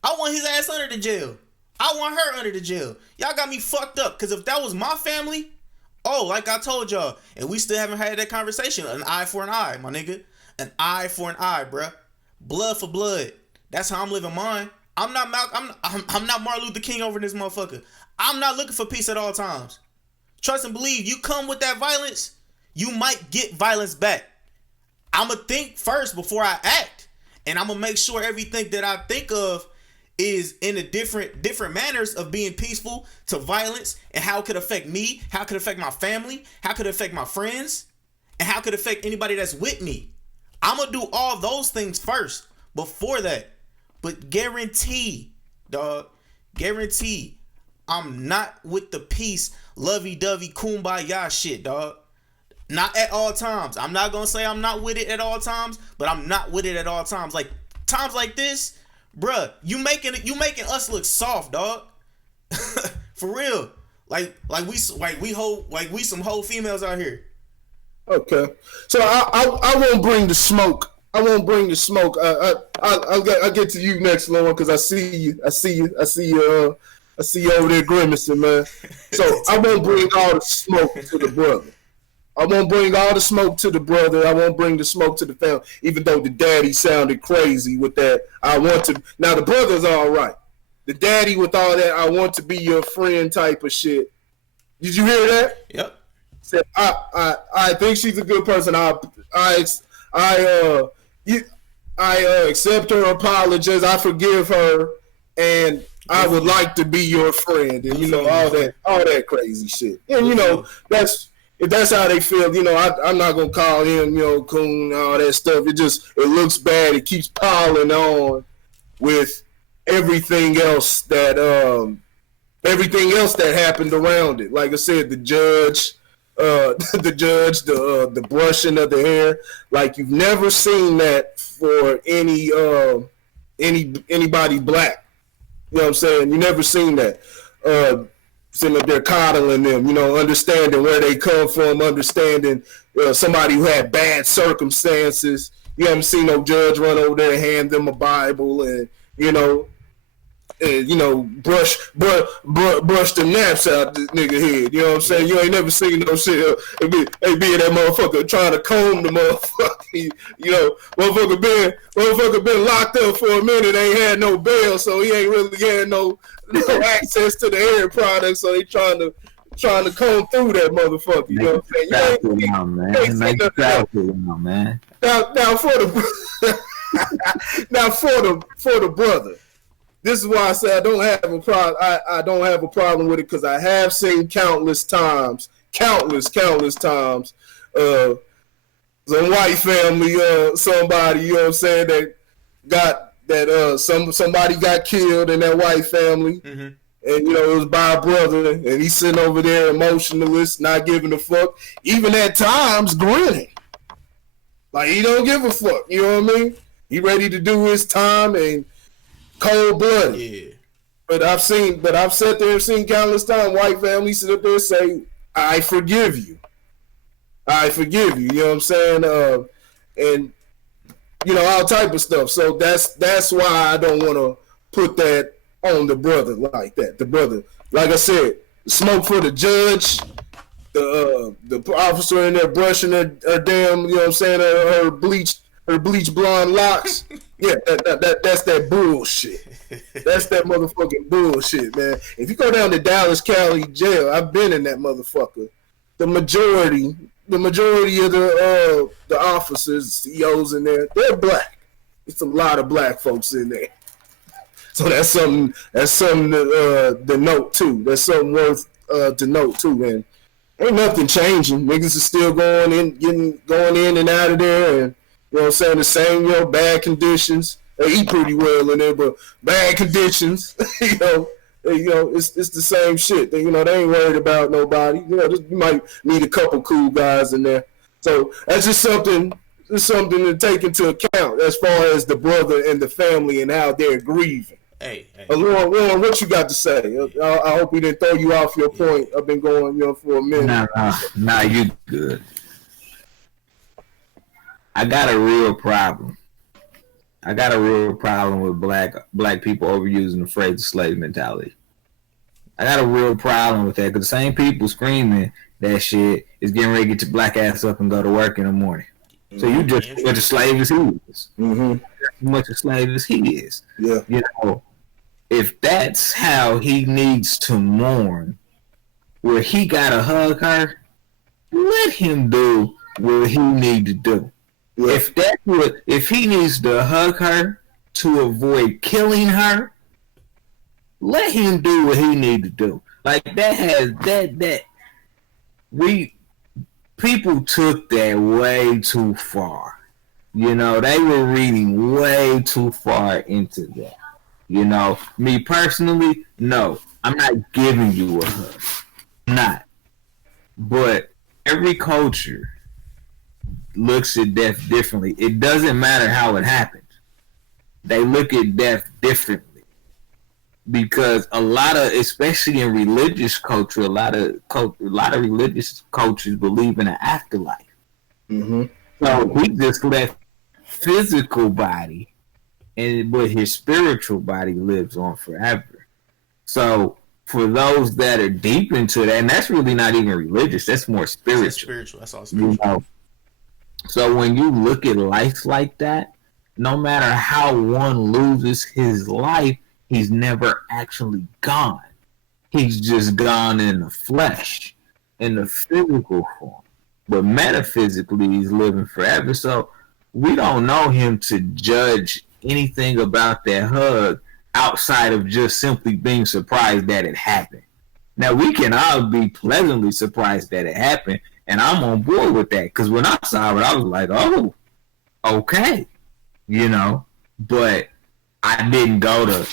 I want his ass under the jail. I want her under the jail. Y'all got me fucked up. Because if that was my family, like I told y'all, and we still haven't had that conversation, an eye for an eye, my nigga. An eye for an eye, bruh. Blood for blood. That's how I'm living mine. I'm not Martin Luther King over this motherfucker. I'm not looking for peace at all times. Trust and believe, you come with that violence, you might get violence back. I'ma think first before I act. And I'm gonna make sure everything that I think of is in a different manners of being peaceful to violence, and how it could affect me, how it could affect my family, how it could affect my friends, and how it could affect anybody that's with me. I'm gonna do all those things first before that. But guarantee, dog, guarantee, I'm not with the peace, lovey-dovey, kumbaya shit, dog. Not at all times. I'm not gonna say I'm not with it at all times, but I'm not with it at all times. Like times like this, bruh, you making us look soft, dog. For real. Like we some whole females out here. Okay, so I won't bring the smoke. I won't bring the smoke. I'll get to you next, Lauren, because I see you over there grimacing, man. So I won't bring all the smoke to the brother. I won't bring all the smoke to the brother. I won't bring the smoke to the family, even though the daddy sounded crazy with that. I want to. Now, the brother's all right. The daddy with all that, I want to be your friend type of shit. Did you hear that? Yep. Said, I think she's a good person. I accept her apologies. I forgive her, and I would like to be your friend. And, you know, all that crazy shit. And, you know, if that's how they feel, you know, I'm not gonna call him, you know, coon and all that stuff. It looks bad. It keeps piling on with everything else that happened around it. Like I said, the judge, the brushing of the hair. Like you've never seen that for anybody black. You know what I'm saying? You never seen that. Sitting up there coddling them, you know, understanding where they come from, understanding somebody who had bad circumstances. You haven't seen no judge run over there and hand them a Bible and, brush the naps out this nigga head. You know what I'm saying? You ain't never seen no shit. Be that motherfucker trying to comb the motherfucker. You know, motherfucker been locked up for a minute, ain't had no bail, so he ain't really had no access to the hair product, so they trying to comb through that motherfucker. You know what I'm saying? Man. Now for the brother. This is why I say I don't have a problem. I don't have a problem with it because I have seen countless times, some white family, somebody, you know what I'm saying, that got that somebody got killed in that white family, and you know it was by a brother, and he's sitting over there emotionless, not giving a fuck, even at times grinning, like he don't give a fuck. You know what I mean? He ready to do his time and cold blooded. Yeah. But I've sat there and seen countless times white families sit up there and say, I forgive you. You know what I'm saying? And you know, all type of stuff. So that's why I don't want to put that on the brother like that. The brother, like I said, smoke for the judge, the officer in there brushing her damn, you know what I'm saying, her bleached blonde locks. Yeah, that's that bullshit. That's that motherfucking bullshit, man. If you go down to Dallas County Jail, I've been in that motherfucker. The majority of the officers, CEOs in there, they're black. It's a lot of black folks in there. So that's something to note too. That's something worth to note too, man. Ain't nothing changing. Niggas are still going in and out of there, and you know what I'm saying, the same, you know, bad conditions. They eat pretty well in there, but bad conditions. you know, it's the same shit. They ain't worried about nobody. You know, you might meet a couple cool guys in there. So that's just something to take into account as far as the brother and the family and how they're grieving. Hey. Lauren, what you got to say? I hope we didn't throw you off your point. I've been going, for a minute. Nah, you good. I got a real problem. With black people overusing the phrase the slave mentality. I got a real problem with that because the same people screaming that shit is getting ready to get your black ass up and go to work in the morning. So you just as much a slave as he is. Mm-hmm. As much a slave as he is. Yeah. You know, if that's how he needs to mourn, where he gotta hug her, let him do what he need to do. Yeah. If he needs to hug her to avoid killing her, let him do what he need to do. Like people took that way too far. You know, they were reading way too far into that. You know, me personally, no, I'm not giving you a hug. I'm not. But every culture looks at death differently. It doesn't matter how it happens. They look at death differently. Because a lot of, especially in religious culture, a lot of religious cultures believe in an afterlife. Mm-hmm. So he just left physical body, but his spiritual body lives on forever. So for those that are deep into that, and that's really not even religious, that's more spiritual. That's spiritual. That's all spiritual. You know? So when you look at life like that, no matter how one loses his life, he's never actually gone. He's just gone in the flesh, in the physical form. But metaphysically, he's living forever. So we don't know him to judge anything about that hug outside of just simply being surprised that it happened. Now, we can all be pleasantly surprised that it happened, and I'm on board with that. Because when I saw it, I was like, oh, okay. You know? But I didn't go to,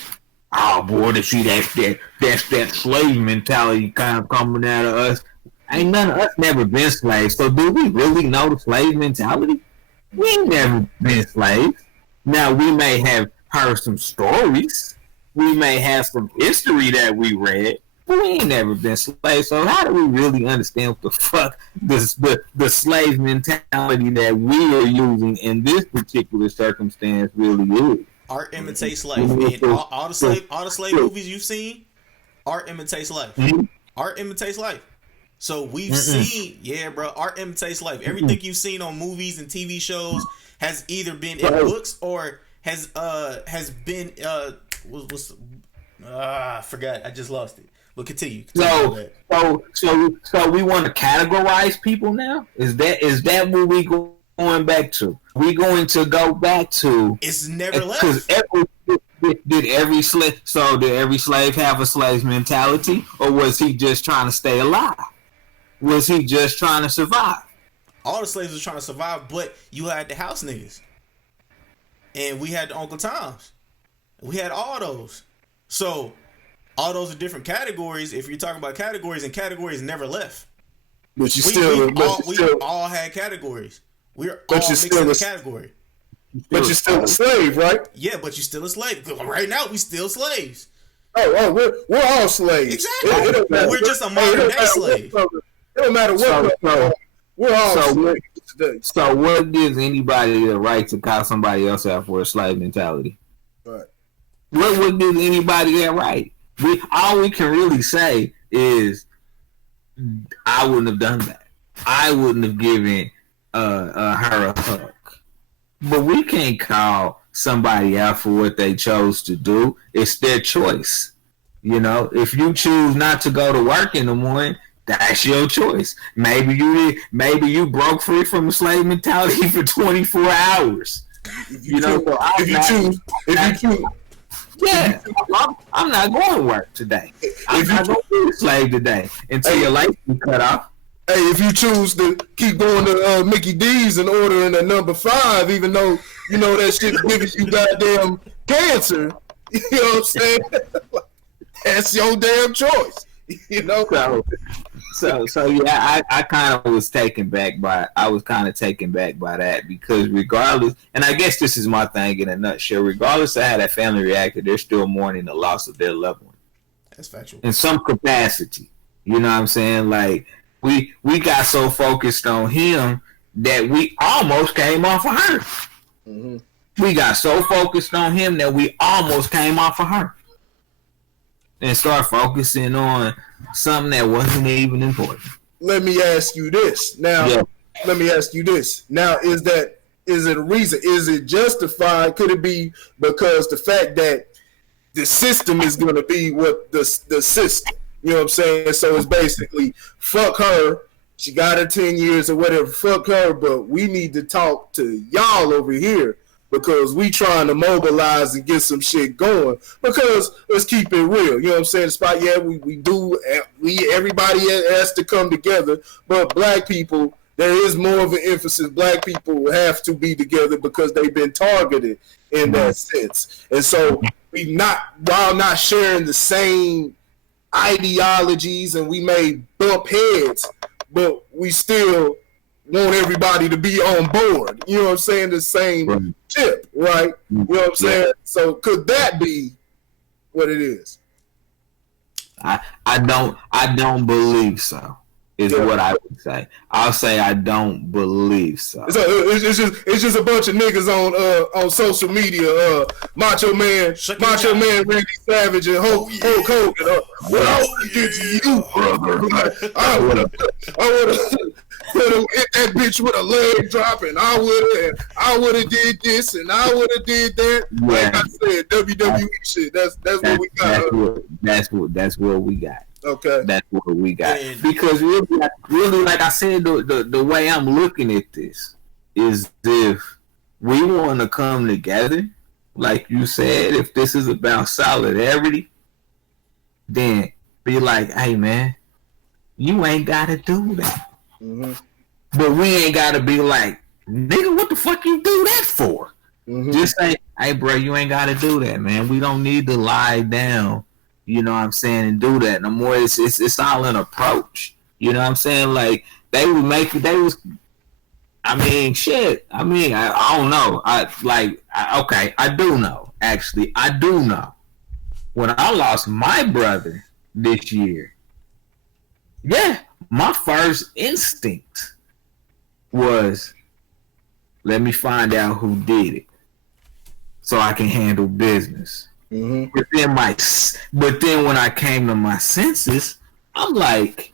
oh boy, to see that's that slave mentality kind of coming out of us. Ain't none of us never been slaves. So do we really know the slave mentality? We ain't never been slaves. Now we may have heard some stories. We may have some history that we read, but we ain't never been slaves. So how do we really understand what the fuck the slave mentality that we are using in this particular circumstance really is? Art imitates life. And all the slave movies you've seen, art imitates life. Mm-hmm. Art imitates life. So we've seen, yeah, bro, art imitates life. Everything you've seen on movies and TV shows has either been in books or has been I forgot. I just lost it. But continue. So we want to categorize people now? Is that what we going back to? We going to go back to? It's never left. Because did every slave have a slave mentality, or was he just trying to stay alive? Was he just trying to survive? All the slaves were trying to survive, but you had the house niggas, and we had the Uncle Toms. We had all those. So all those are different categories. If you're talking about categories, and categories never left. But we all had categories. We're all mixed in the category. But you're still a slave, right? Yeah, but you're still a slave. Right now, we still slaves. Oh, we're all slaves. Exactly. We're just a modern day slave. It don't matter what. We're all slaves today. So what gives anybody the right to call somebody else out for a slave mentality? Right. What gives anybody that right? All we can really say is, I wouldn't have done that. I wouldn't have given her a hug. But we can't call somebody out for what they chose to do. It's their choice. You know, if you choose not to go to work in the morning, that's your choice. Maybe you broke free from the slave mentality for 24 hours. You know, if you choose. Yeah, I'm not going to work today. I'm not going to be a slave today until your life is cut off. Hey, if you choose to keep going to Mickey D's and ordering a number 5, even though you know that shit's giving you goddamn cancer, you know what I'm saying? That's your damn choice. You know. So yeah, I kind of was taken back by that, because regardless, and I guess this is my thing in a nutshell, regardless of how that family reacted, they're still mourning the loss of their loved one. That's factual. In some capacity. You know what I'm saying? Like, we got so focused on him that we almost came off of her. Mm-hmm. We got so focused on him that we almost came off of her. And start focusing on something that wasn't even important. Let me ask you this. Now, Now, is it a reason? Is it justified? Could it be because the fact that the system is going to be what the system, you know what I'm saying? So it's basically, fuck her. She got her 10 years or whatever. Fuck her, but we need to talk to y'all over here, because we trying to mobilize and get some shit going. Because let's keep it real, you know what I'm saying? Everybody has to come together, but black people there is more of an emphasis. Black people have to be together because they've been targeted in that sense. And so while not sharing the same ideologies, and we may bump heads, but we still want everybody to be on board. You know what I'm saying? The same ship, right? You know what I'm saying? So could that be what it is? I don't believe so. Is what I would say. I'll say I don't believe so. It's just a bunch of niggas on social media. Macho Man Randy Savage and Hulk Hogan. What I want to get to you, brother. I would have hit that bitch with a leg drop, and I would have did this, and I would have did that. Yeah. Like I said, WWE shit. That's what we got. That's what we got. Okay, that's what we got. Because really, like I said, the way I'm looking at this is if we want to come together, like you said, if this is about solidarity, then be like, hey man, you ain't gotta do that. Mm-hmm. But we ain't gotta be like, nigga, what the fuck you do that for? Mm-hmm. Just say, hey bro, you ain't gotta do that, man. We don't need to lie down. You know what I'm saying, and do that no more. It's all an approach. You know what I'm saying? Like I don't know. I do know. Actually, I do know. When I lost my brother this year, my first instinct was, let me find out who did it so I can handle business. Mm-hmm. But then when I came to my senses, I'm like,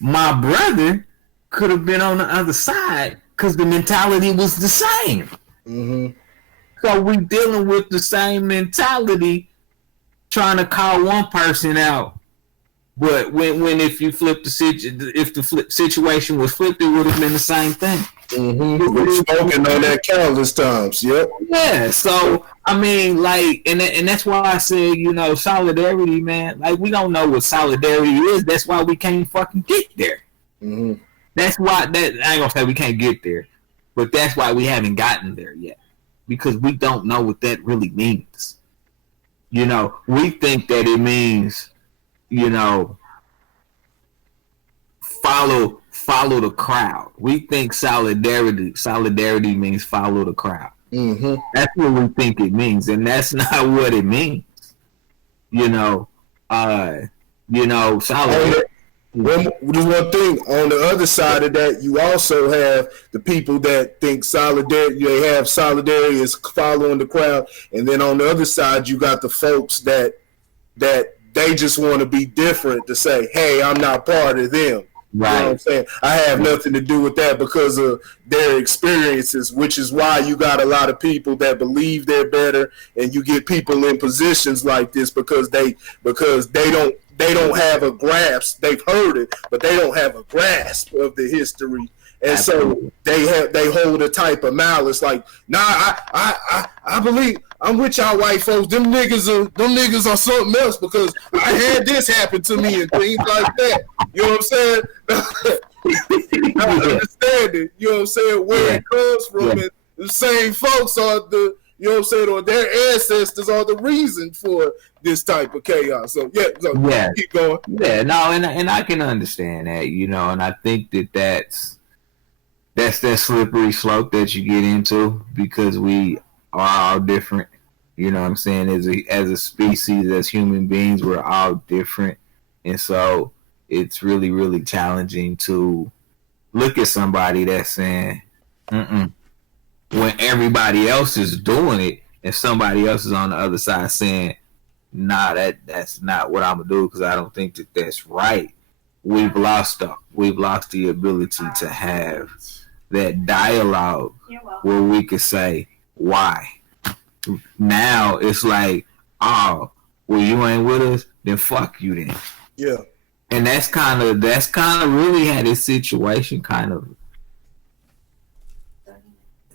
my brother could have been on the other side because the mentality was the same. Mm-hmm. So we dealing with the same mentality, trying to call one person out. But when if you flip the situation was flipped, it would have been the same thing. Mm-hmm. We've spoken on that countless times. Yep. Yeah. So I mean, like, and that's why I said, you know, solidarity, man. Like, we don't know what solidarity is. That's why we can't fucking get there. Mm-hmm. That's why I ain't gonna say we can't get there, but that's why we haven't gotten there yet, because we don't know what that really means. You know, we think that it means, you know, follow the crowd. We think solidarity means follow the crowd. Mm-hmm. That's what we think it means, and that's not what it means. Solidarity. There's one thing on the other side of that. You also have the people that think solidarity. They have solidarity is following the crowd, and then on the other side, you got the folks that they just want to be different, to say, "Hey, I'm not part of them." Right. You know what I'm saying? I have nothing to do with that because of their experiences, which is why you got a lot of people that believe they're better, and you get people in positions like this because they don't have a grasp. They've heard it, but they don't have a grasp of the history. And so they hold a type of malice, like, nah, I believe I'm with y'all white folks. Them niggas are something else because I had this happen to me and things like that. You know what I'm saying? I understand it. You know what I'm saying? Where it comes from, and the same folks are the, you know what I'm saying, or their ancestors are the reason for this type of chaos. So keep going. Yeah, no, and I can understand that, you know, and I think that's that slippery slope that you get into because we are all different. You know what I'm saying? As a species, as human beings, we're all different. And so it's really, really challenging to look at somebody that's saying, when everybody else is doing it and somebody else is on the other side saying, nah, that's not what I'm going to do because I don't think that's right. We've lost the ability to have that dialogue where we could say why. Now it's like, oh, well, you ain't with us, then fuck you then. Yeah. And that's kind of really how this situation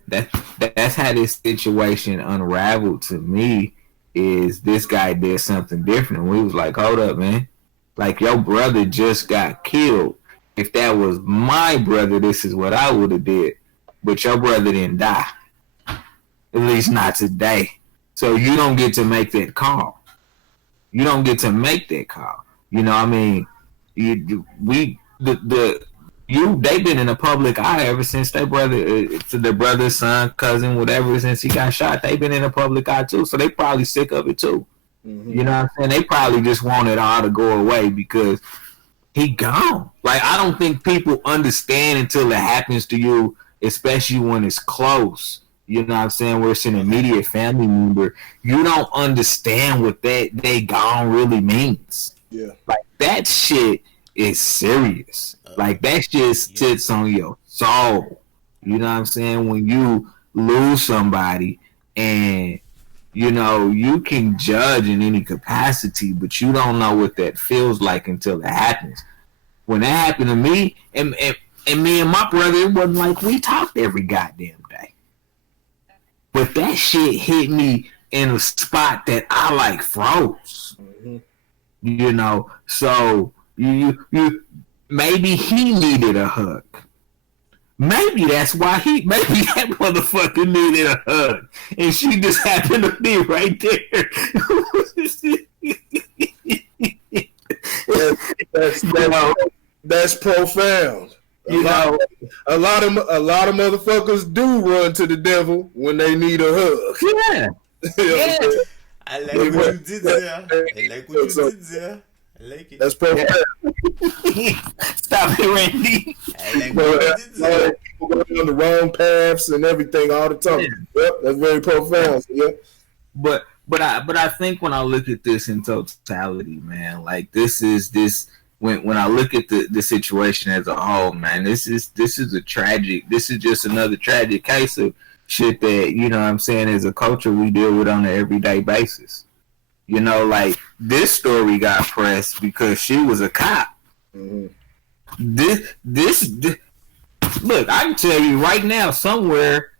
that's how this situation unraveled to me. Is this guy did something different? We was like, hold up, man. Like, your brother just got killed. if that was my brother, this is what I would have did. But your brother didn't die. At least not today. So you don't get to make that call. You don't get to make that call. You know what I mean? They've been in the public eye ever since their brother, son, cousin, whatever, since he got shot. They've been in the public eye too. So they probably sick of it too. Mm-hmm. You know what I'm saying? They probably just want it all to go away because he gone. Like, I don't think people understand until it happens to you, especially when it's close. You know what I'm saying? Where it's an immediate family member. You don't understand what that they gone really means. Yeah. Like, that shit is serious. Like, that shit sits on your soul. You know what I'm saying? When you lose somebody and, you know, you can judge in any capacity, but you don't know what that feels like until it happens. When that happened to me, and me and my brother, it wasn't like we talked every goddamn day. But that shit hit me in a spot that I like froze. Mm-hmm. You know, so you maybe he needed a hug. Maybe that's why maybe that motherfucker needed a hug. And she just happened to be right there. That's profound. A lot of motherfuckers do run to the devil when they need a hug. Yeah. Yeah. I like what you did there. I like it. That's profound. Stop it, Randy. I like what you did there. People going on the wrong paths and everything all the time. Yeah. Yep, that's very profound. Yeah. But I think when I look at this in totality, man, like this when I look at the situation as a whole, man, this is just another tragic case of shit that, you know what I'm saying, as a culture we deal with on an everyday basis. You know, like, this story got pressed because she was a cop. Mm-hmm. This look, I can tell you right now, somewhere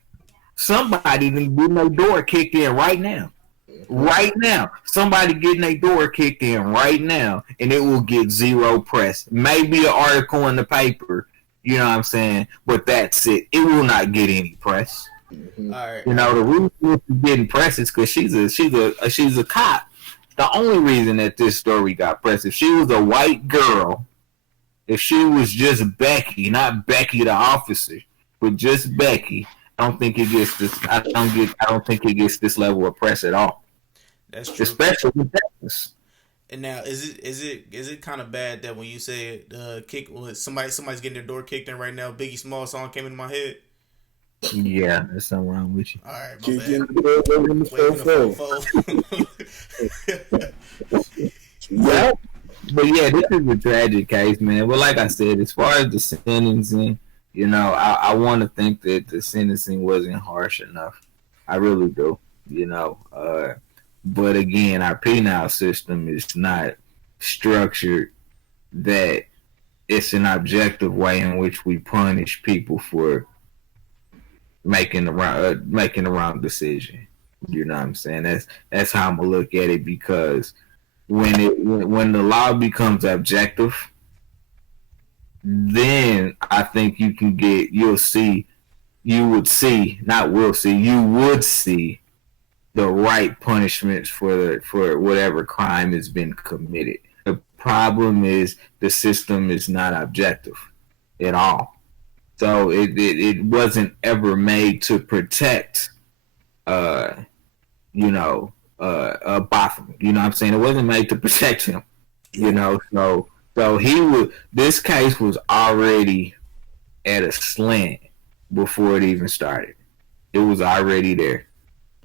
somebody getting their door kicked in right now. Right now, somebody getting their door kicked in right now, and it will get zero press. Maybe an article in the paper, you know what I'm saying? But that's it. It will not get any press. Mm-hmm. All right. You know, the reason it's getting press is because she's a cop. The only reason that this story got press, if she was a white girl, if she was just Becky, not Becky the officer, but just Becky, I don't think it gets this. I don't think it gets this level of press at all. That's true. Especially with Texas. And now, is it kind of bad that when you say kick, somebody's getting their door kicked in right now? Biggie Small song came into my head. Yeah, there's something wrong with you. All right, my bad. Yeah, but yeah, this is a tragic case, man. But like I said, as far as the sentencing, you know, I want to think that the sentencing wasn't harsh enough. I really do, you know. But again, our penal system is not structured that it's an objective way in which we punish people for making the wrong decision. You know what I'm saying? That's how I'm gonna look at it, because when the law becomes objective, then I think you would see the right punishments for whatever crime has been committed. The problem is the system is not objective at all. So it wasn't ever made to protect, Botham. You know what I'm saying? It wasn't made to protect him. You know, so this case was already at a slant before it even started. It was already there.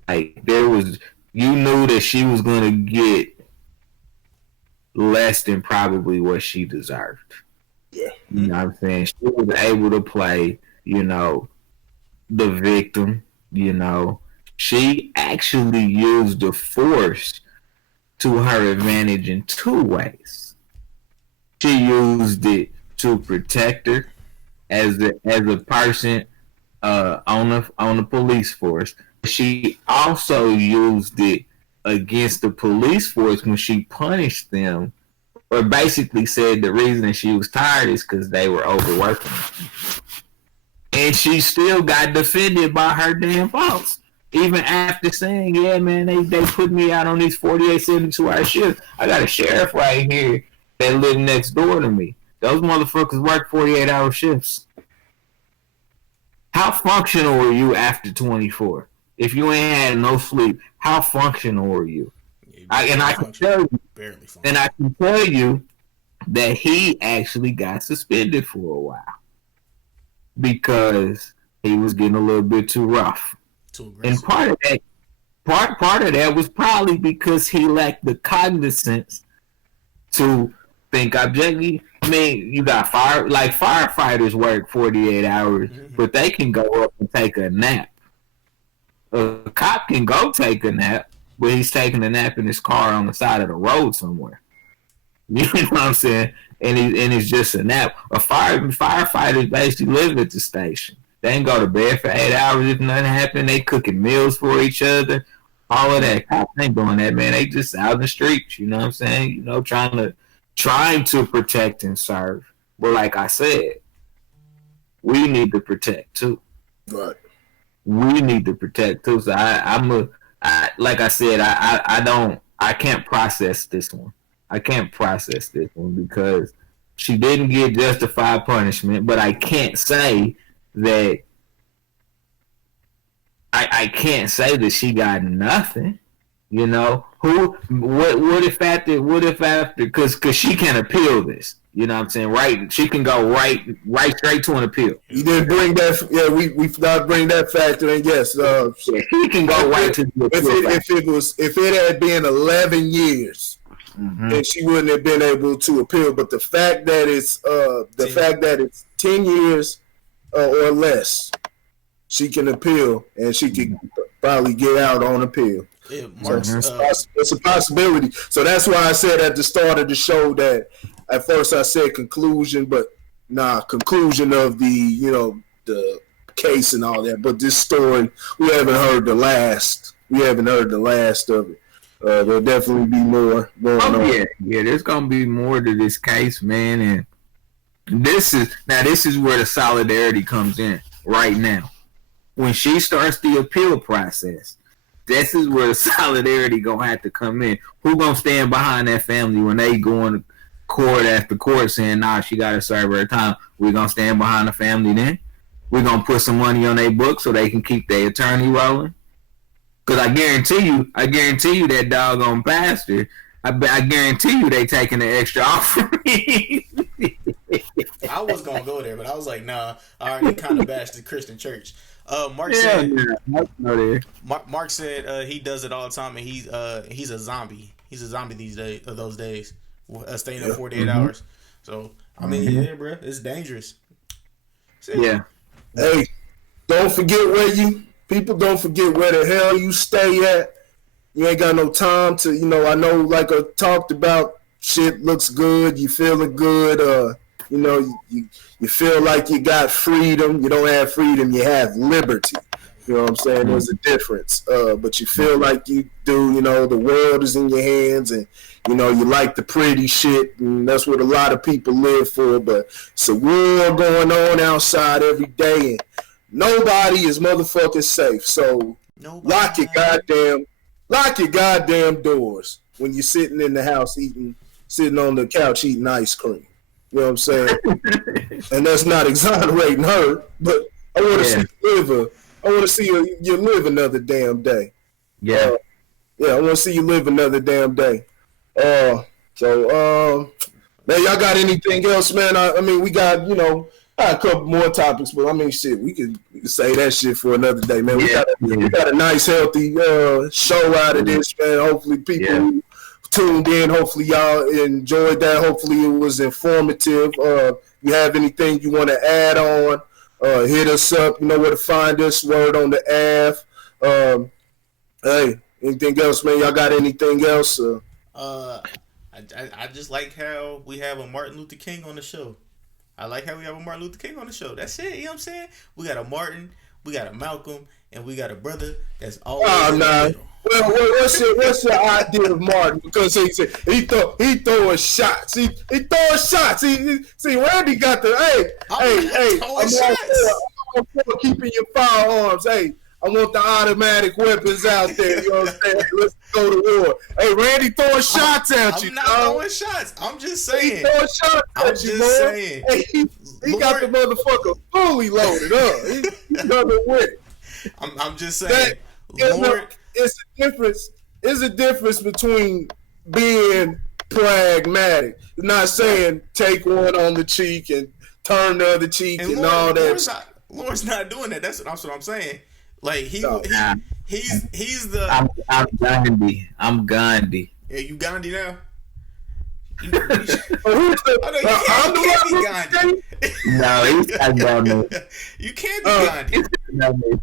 Like, you knew that she was gonna get less than probably what she deserved. Yeah. You know what I'm saying? She was able to play, you know, the victim, you know. She actually used the force to her advantage in two ways. She used it to protect her as a person on the police force. She also used it against the police force when she punished them or basically said the reason that she was tired is because they were overworking her. And she still got defended by her damn boss. Even after saying, yeah, man, they put me out on these 48, 72-hour shifts. I got a sheriff right here that live next door to me. Those motherfuckers work 48-hour shifts. How functional were you after 24? If you ain't had no sleep, how functional were you? I can tell you that he actually got suspended for a while because he was getting a little bit too rough. Too aggressive. And part of that was probably because he lacked the cognizance to think objectively. I mean, you got firefighters work 48 hours, but they can go up and take a nap. A cop can go take a nap, but he's taking a nap in his car on the side of the road somewhere. You know what I'm saying? And it's just a nap. Firefighters basically live at the station. They ain't go to bed for 8 hours if nothing happened. They cooking meals for each other. All of that. Cops ain't doing that, man. They just out in the streets. You know what I'm saying? You know, trying to protect and serve. But like I said, we need to protect too. Right. We need to protect too. So like I said, I can't process this one. I can't process this one because she didn't get justified punishment, but I can't say that I can't say that she got nothing. You know, what if after because she can appeal this. You know what I'm saying? Right, she can go right straight to an appeal. You didn't bring that. Yeah, we forgot to bring that factor in. Yes, she can go right to the appeal. If it had been 11 years, then she wouldn't have been able to appeal. But the fact that it's 10 years or less, she can appeal, and she can probably get out on appeal. It's a possibility. So that's why I said at the start of the show that at first I said conclusion, but conclusion of the case and all that. But this story, we haven't heard the last. We haven't heard the last of it. There'll definitely be more going on. Yeah. There's gonna be more to this case, man. And this is where the solidarity comes in right now. When she starts the appeal process, this is where the solidarity gonna have to come in. Who gonna stand behind that family when they going court after court saying, nah, she got to serve her time? We're going to stand behind the family then. We're going to put some money on their books so they can keep their attorney rolling. Because I guarantee you that doggone pastor, I guarantee you they taking the extra offering. I was going to go there, but I was like, nah, I already kind of bashed the Christian church. Mark said he does it all the time, and he's a zombie. He's a zombie these days, of those days. Staying up 48 hours. So, I mean, yeah, bro, it's dangerous. Yeah. Hey, don't forget people don't forget where the hell you stay at. You ain't got no time to, I know, like I talked about, shit looks good, you feeling good, you feel like you got freedom. You don't have freedom, you have liberty. You know what I'm saying? There's a difference. But you feel like you do, the world is in your hands, and you like the pretty shit, and that's what a lot of people live for. But it's a war going on outside every day, and nobody is motherfucking safe. So lock your goddamn doors when you're sitting in the house sitting on the couch eating ice cream. You know what I'm saying? And that's not exonerating her, but I want to see you live I want to see you live another damn day. Yeah. I want to see you live another damn day. Man, y'all got anything else, man? I mean, we got, a couple more topics, but I mean, shit, we can say that shit for another day, man. We got a nice, healthy show out of this, man. Hopefully people tuned in. Hopefully y'all enjoyed that. Hopefully it was informative. You have anything you want to add on? Hit us up. You know where to find us. Word on the Av. Hey, anything else, man? Y'all got anything else? I just like how we have a Martin Luther King on the show. That's it, you know what I'm saying? We got a Martin, we got a Malcolm, and we got a brother that's always Oh in the no. middle. Well, what's your idea of Martin? Because he throwing shots. He throwing shots. See Randy got the hey. I'm all for keeping your firearms. Hey, I want the automatic weapons out there. You know what I'm saying? Let's go to war. Hey, Randy throwing shots at you. I'm not throwing shots. I'm just saying. He throwing shots at you, man. Saying. Hey, he got the motherfucker fully loaded up. He's gonna win. I'm just saying. It's a difference between being pragmatic. Not saying take one on the cheek and turn the other cheek and all that. Lord's not doing that. That's what I'm saying. Like he's the. I'm Gandhi. I'm Gandhi. Yeah, you Gandhi now. You can't be Gandhi. No, he's not Gandhi. You can't be Gandhi.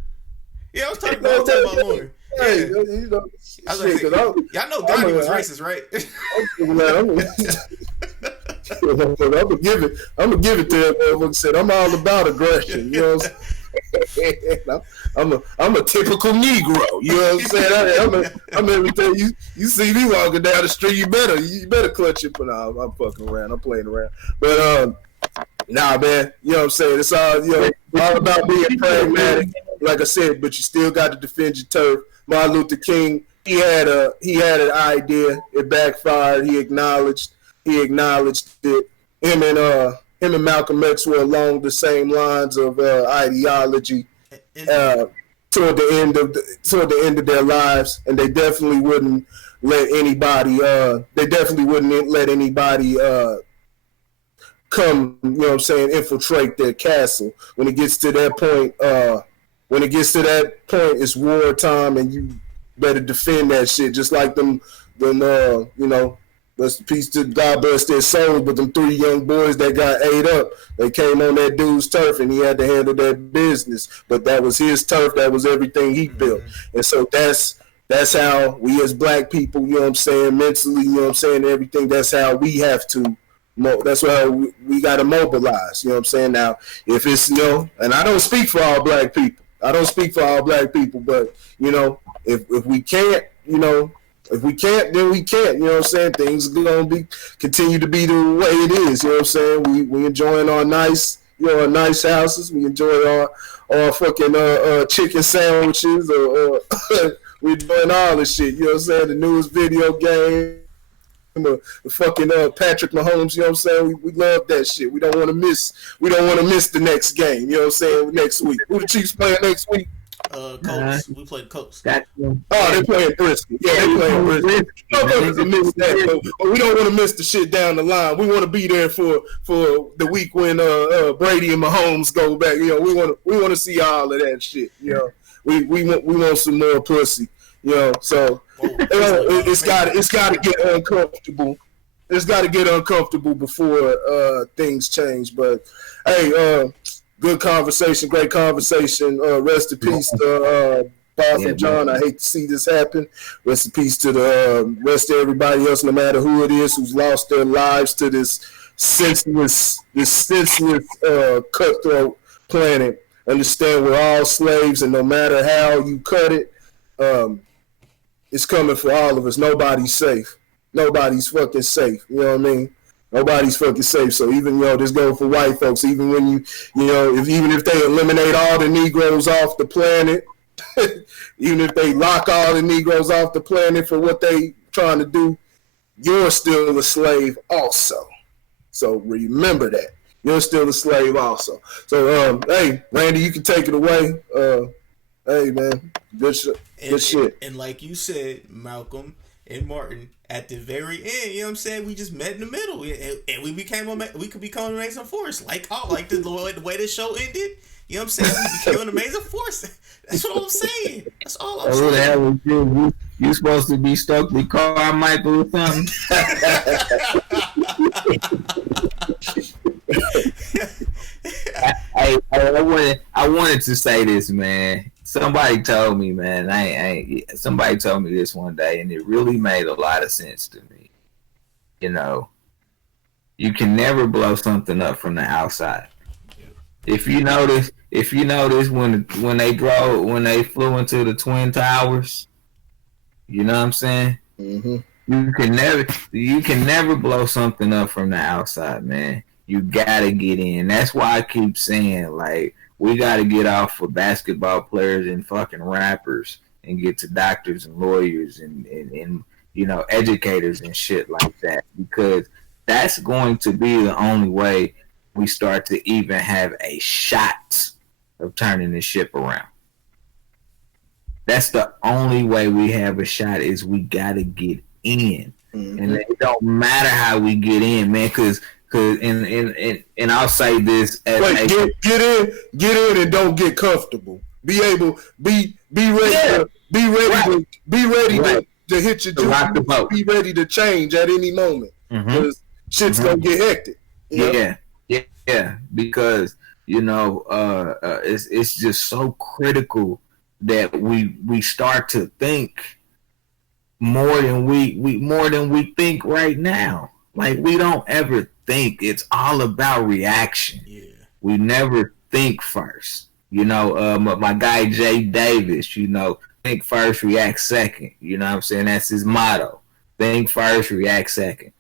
Yeah, I was talking about Lauren. Hey, y'all know Gandhi was racist, right? I'm gonna give it to him. Motherfucker said I'm all about aggression. You know what I'm saying? I'm a typical Negro. You know what I'm saying? I'm everything. You see me walking down the street, you better clutch it. But I'm fucking around. I'm playing around. But nah, man. You know what I'm saying? It's all all about being pragmatic. Like I said, but you still got to defend your turf. Martin Luther King, he had an idea. It backfired. He acknowledged it. Him and Malcolm X were along the same lines of ideology toward the end of their lives, and they definitely wouldn't let anybody. Come, you know what I'm saying, infiltrate their castle. When it gets to that point, it's wartime, and you better defend that shit. Just like them, rest in peace to God bless their souls, but them 3 young boys that got ate up, they came on that dude's turf, and he had to handle that business. But that was his turf. That was everything he built. And so that's how we as black people, you know what I'm saying, mentally, you know what I'm saying, everything, that's how we have to. That's why we got to mobilize. You know what I'm saying? Now, if it's, and I don't speak for all black people. But, if we can't, if we can't, then we can't. You know what I'm saying? Things are going to continue to be the way it is. You know what I'm saying? We enjoying our nice houses. We enjoy our fucking chicken sandwiches or we're doing all this shit. You know what I'm saying? The newest video game. The fucking Patrick Mahomes, you know what I'm saying? We love that shit. We don't want to miss the next game, you know what I'm saying, next week. Who the Chiefs playing next week? Colts. We played Colts. They're playing Brisket. Yeah, they're playing Brisket. Miss that, but we don't want to miss the shit down the line. We want to be there for the week when Brady and Mahomes go back. We want to see all of that shit. We want some more pussy. So it's got to get uncomfortable. It's got to get uncomfortable before things change. But hey, good conversation, great conversation. Rest in peace to Botham John. I hate to see this happen. Rest in peace to the rest of everybody else, no matter who it is, who's lost their lives to this senseless cutthroat planet. Understand we're all slaves, and no matter how you cut it, it's coming for all of us. Nobody's safe. Nobody's fucking safe. You know what I mean? Nobody's fucking safe. So even, this goes for white folks. Even when even if they eliminate all the Negroes off the planet, even if they lock all the Negroes off the planet for what they trying to do, you're still a slave also. So remember that. You're still a slave also. So, hey, Randy, you can take it away. Hey, man, good shit. And like you said, Malcolm and Martin, at the very end, you know what I'm saying, we just met in the middle, and we could become an amazing force, like the way the show ended. You know what I'm saying? We became an amazing force. That's what I'm saying. That's all I'm saying. Who the hell is you supposed to be stuck with Carmichael or something? I wanted to say this, man. Somebody told me, man. Somebody told me this one day, and it really made a lot of sense to me. You can never blow something up from the outside. If you notice, if you notice when they flew into the Twin Towers, you know what I'm saying? Mm-hmm. You can never blow something up from the outside, man. You gotta get in. That's why I keep saying, like, we gotta get off for basketball players and fucking rappers and get to doctors and lawyers and you know, educators and shit like that, because that's going to be the only way we start to even have a shot of turning this ship around. That's the only way we have a shot, is we gotta get in. Mm-hmm. And it don't matter how we get in, man, because and I'll say this as get in and don't get comfortable. Be ready right. to hit your juice. Be ready to change at any moment, because shit's gonna get hectic. Yeah, because you know, it's just so critical that we start to think more than we think right now. Like, we don't ever think. It's all about reaction. Yeah. We never think first. You know, my guy Jay Davis, you know, think first, react second. You know what I'm saying? That's his motto. Think first, react second.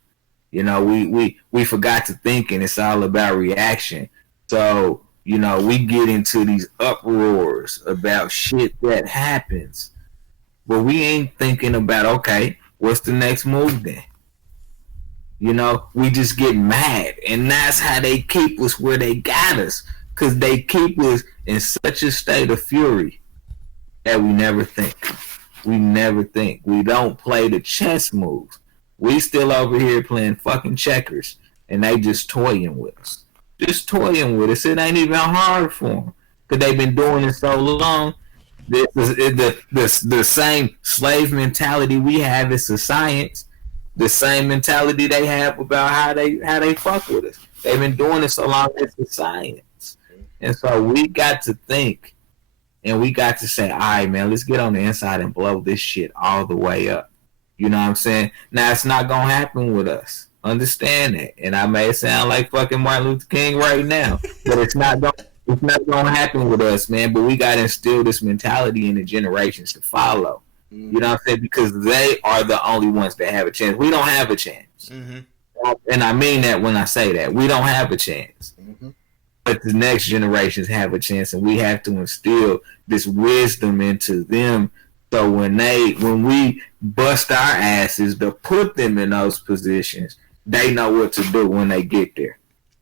You know, we forgot to think, and it's all about reaction. So, you know, we get into these uproars about shit that happens, but we ain't thinking about, okay, what's the next move then? You know, we just get mad, and that's how they keep us where they got us, because they keep us in such a state of fury that we never think. We never think. We don't play the chess moves. We still over here playing fucking checkers, and they just toying with us. Just toying with us. It ain't even hard for them, because they've been doing it so long. The same slave mentality we have is a science. The same mentality they have about how they fuck with us. They've been doing it so long, it's a science. And so we got to think, and we got to say, all right, man, let's get on the inside and blow this shit all the way up. You know what I'm saying? Now, it's not going to happen with us. Understand that. And I may sound like fucking Martin Luther King right now, but it's not going to happen with us, man. But we got to instill this mentality in the generations to follow. You know what I'm saying? Because they are the only ones that have a chance. We don't have a chance. And I mean that when I say that. We don't have a chance. But the next generations have a chance, and we have to instill this wisdom into them, so when we bust our asses to put them in those positions, they know what to do when they get there.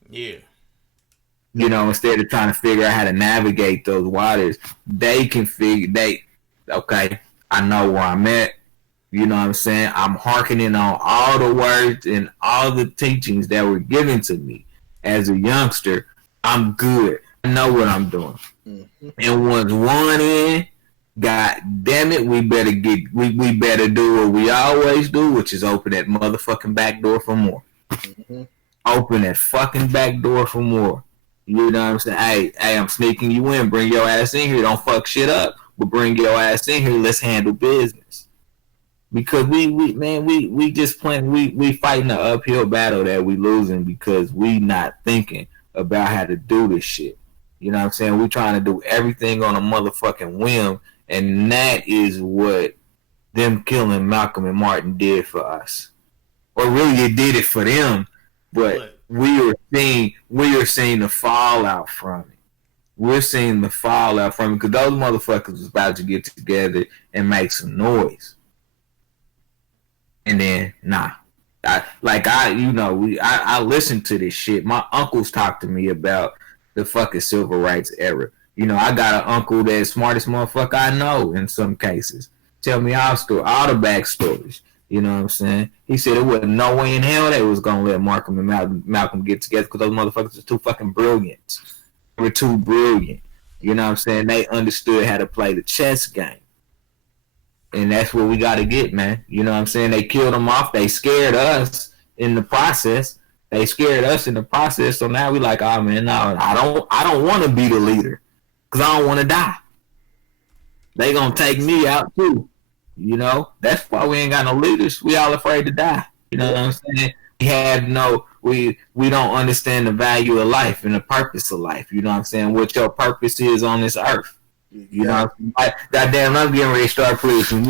Yeah. You know, instead of trying to figure out how to navigate those waters, they can okay, I know where I'm at. You know what I'm saying? I'm hearkening on all the words and all the teachings that were given to me as a youngster. I'm good. I know what I'm doing. And once one in, God damn it, we better do what we always do, which is open that motherfucking back door for more. Open that fucking back door for more. You know what I'm saying? Hey, I'm sneaking you in. Bring your ass in here. Don't fuck shit up, but bring your ass in here. Let's handle business. Because we just playing. We fighting an uphill battle that we losing because we not thinking about how to do this shit. You know what I'm saying? We trying to do everything on a motherfucking whim, and that is what them killing Malcolm and Martin did for us. Or really, it did it for them, but we are seeing the fallout from it. We're seeing the fallout from it because those motherfuckers was about to get together and make some noise. And then, I listen to this shit. My uncles talk to me about the fucking civil rights era. You know, I got an uncle that's smartest motherfucker I know in some cases. Tell me all the backstories. You know what I'm saying? He said it wasn't no way in hell they was gonna let Malcolm and Malcolm get together because those motherfuckers were too fucking brilliant. They were too brilliant. You know what I'm saying? They understood how to play the chess game. And that's what we gotta get, man. You know what I'm saying? They killed them off. They scared us in the process. So now we like, oh man, no, I don't want to be the leader because I don't want to die. They gonna take me out too. You know, that's why we ain't got no leaders. We all afraid to die. You know what I'm saying? We we don't understand the value of life and the purpose of life. You know what I'm saying? What your purpose is on this earth. You know what I'm saying? Goddamn, I'm getting ready to start preaching.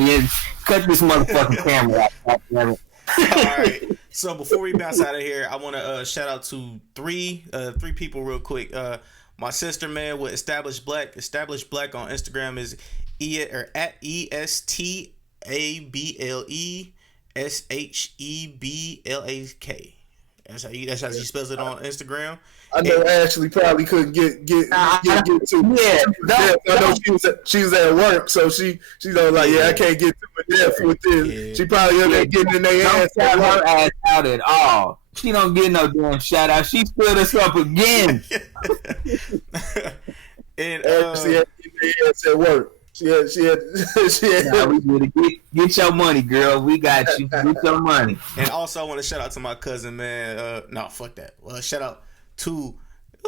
Cut this motherfucking camera out. All right. So before we bounce out of here, I want to shout out to three people real quick. My sister, man, with Established Black. Established Black on Instagram is at ESTABLESHEBLAK. That's how she spells it on Instagram. I know Ashley probably couldn't get to. Yeah, I know she was at work, so she was like, I can't get to it depth with this. Yeah. She probably ended up getting in their ass. Don't shout her ass out at all. She don't get no damn shout out. She split us up again. And she had to get their ass at work. She had. Get your money, girl. We got you. Get your money. And also, I want to shout out to my cousin, man. No, fuck that. Well, shout out to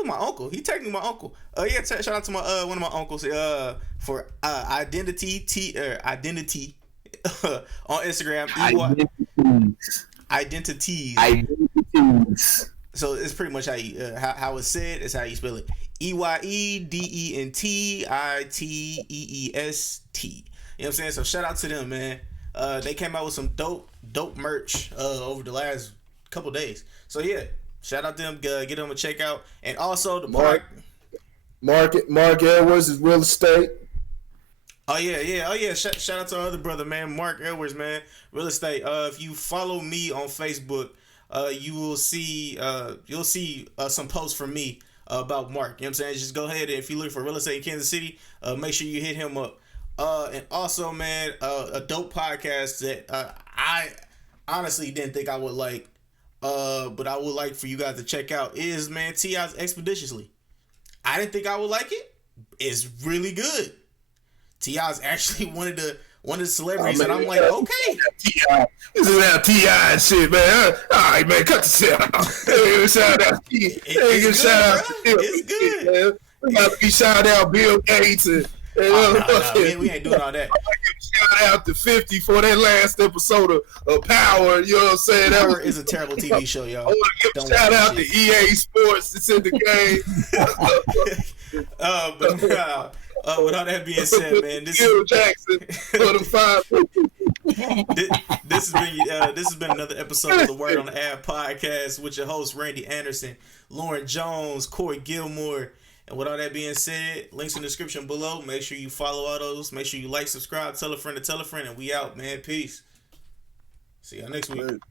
my uncle. He technically my uncle. Shout out to my one of my uncles. For identity on Instagram. Identities. So it's pretty much how it's said. It's how you spell it. EYEDENTITEEST. You know what I'm saying? So shout out to them, man. They came out with some dope merch over the last couple days. So yeah, shout out to them. Get them a check out. And also the Mark Edwards is real estate. Oh yeah. Shout out to our other brother, man, Mark Edwards, man, real estate. If you follow me on Facebook, you will see some posts from me about Mark. You know what I'm saying? Just go ahead and if you look for real estate in Kansas City, make sure you hit him up. And also, man, a dope podcast that I honestly didn't think I would like, but I would like for you guys to check out is, man, T.I.'s Expeditiously. I didn't think I would like it. It's really good. T.I.'s actually one of the celebrities, and I'm like, okay. T.I. This is that T.I. and shit, man. All right, man, cut the shit out. Shout out to T.I. It's good. Man. We about to be shout out Bill Gates and we ain't doing all that. Shout out to 50 for that last episode of Power. You know what I'm saying? Power is a terrible TV show, y'all. I want to give a shout out to EA Sports that's in the game. With all that being said, man, this has been another episode of the Word on the Ad podcast with your hosts Randy Anderson, Lauren Jones, Corey Gilmore. And with all that being said, links in the description below. Make sure you follow all those. Make sure you like, subscribe, tell a friend to tell a friend, and we out, man. Peace. See y'all next week.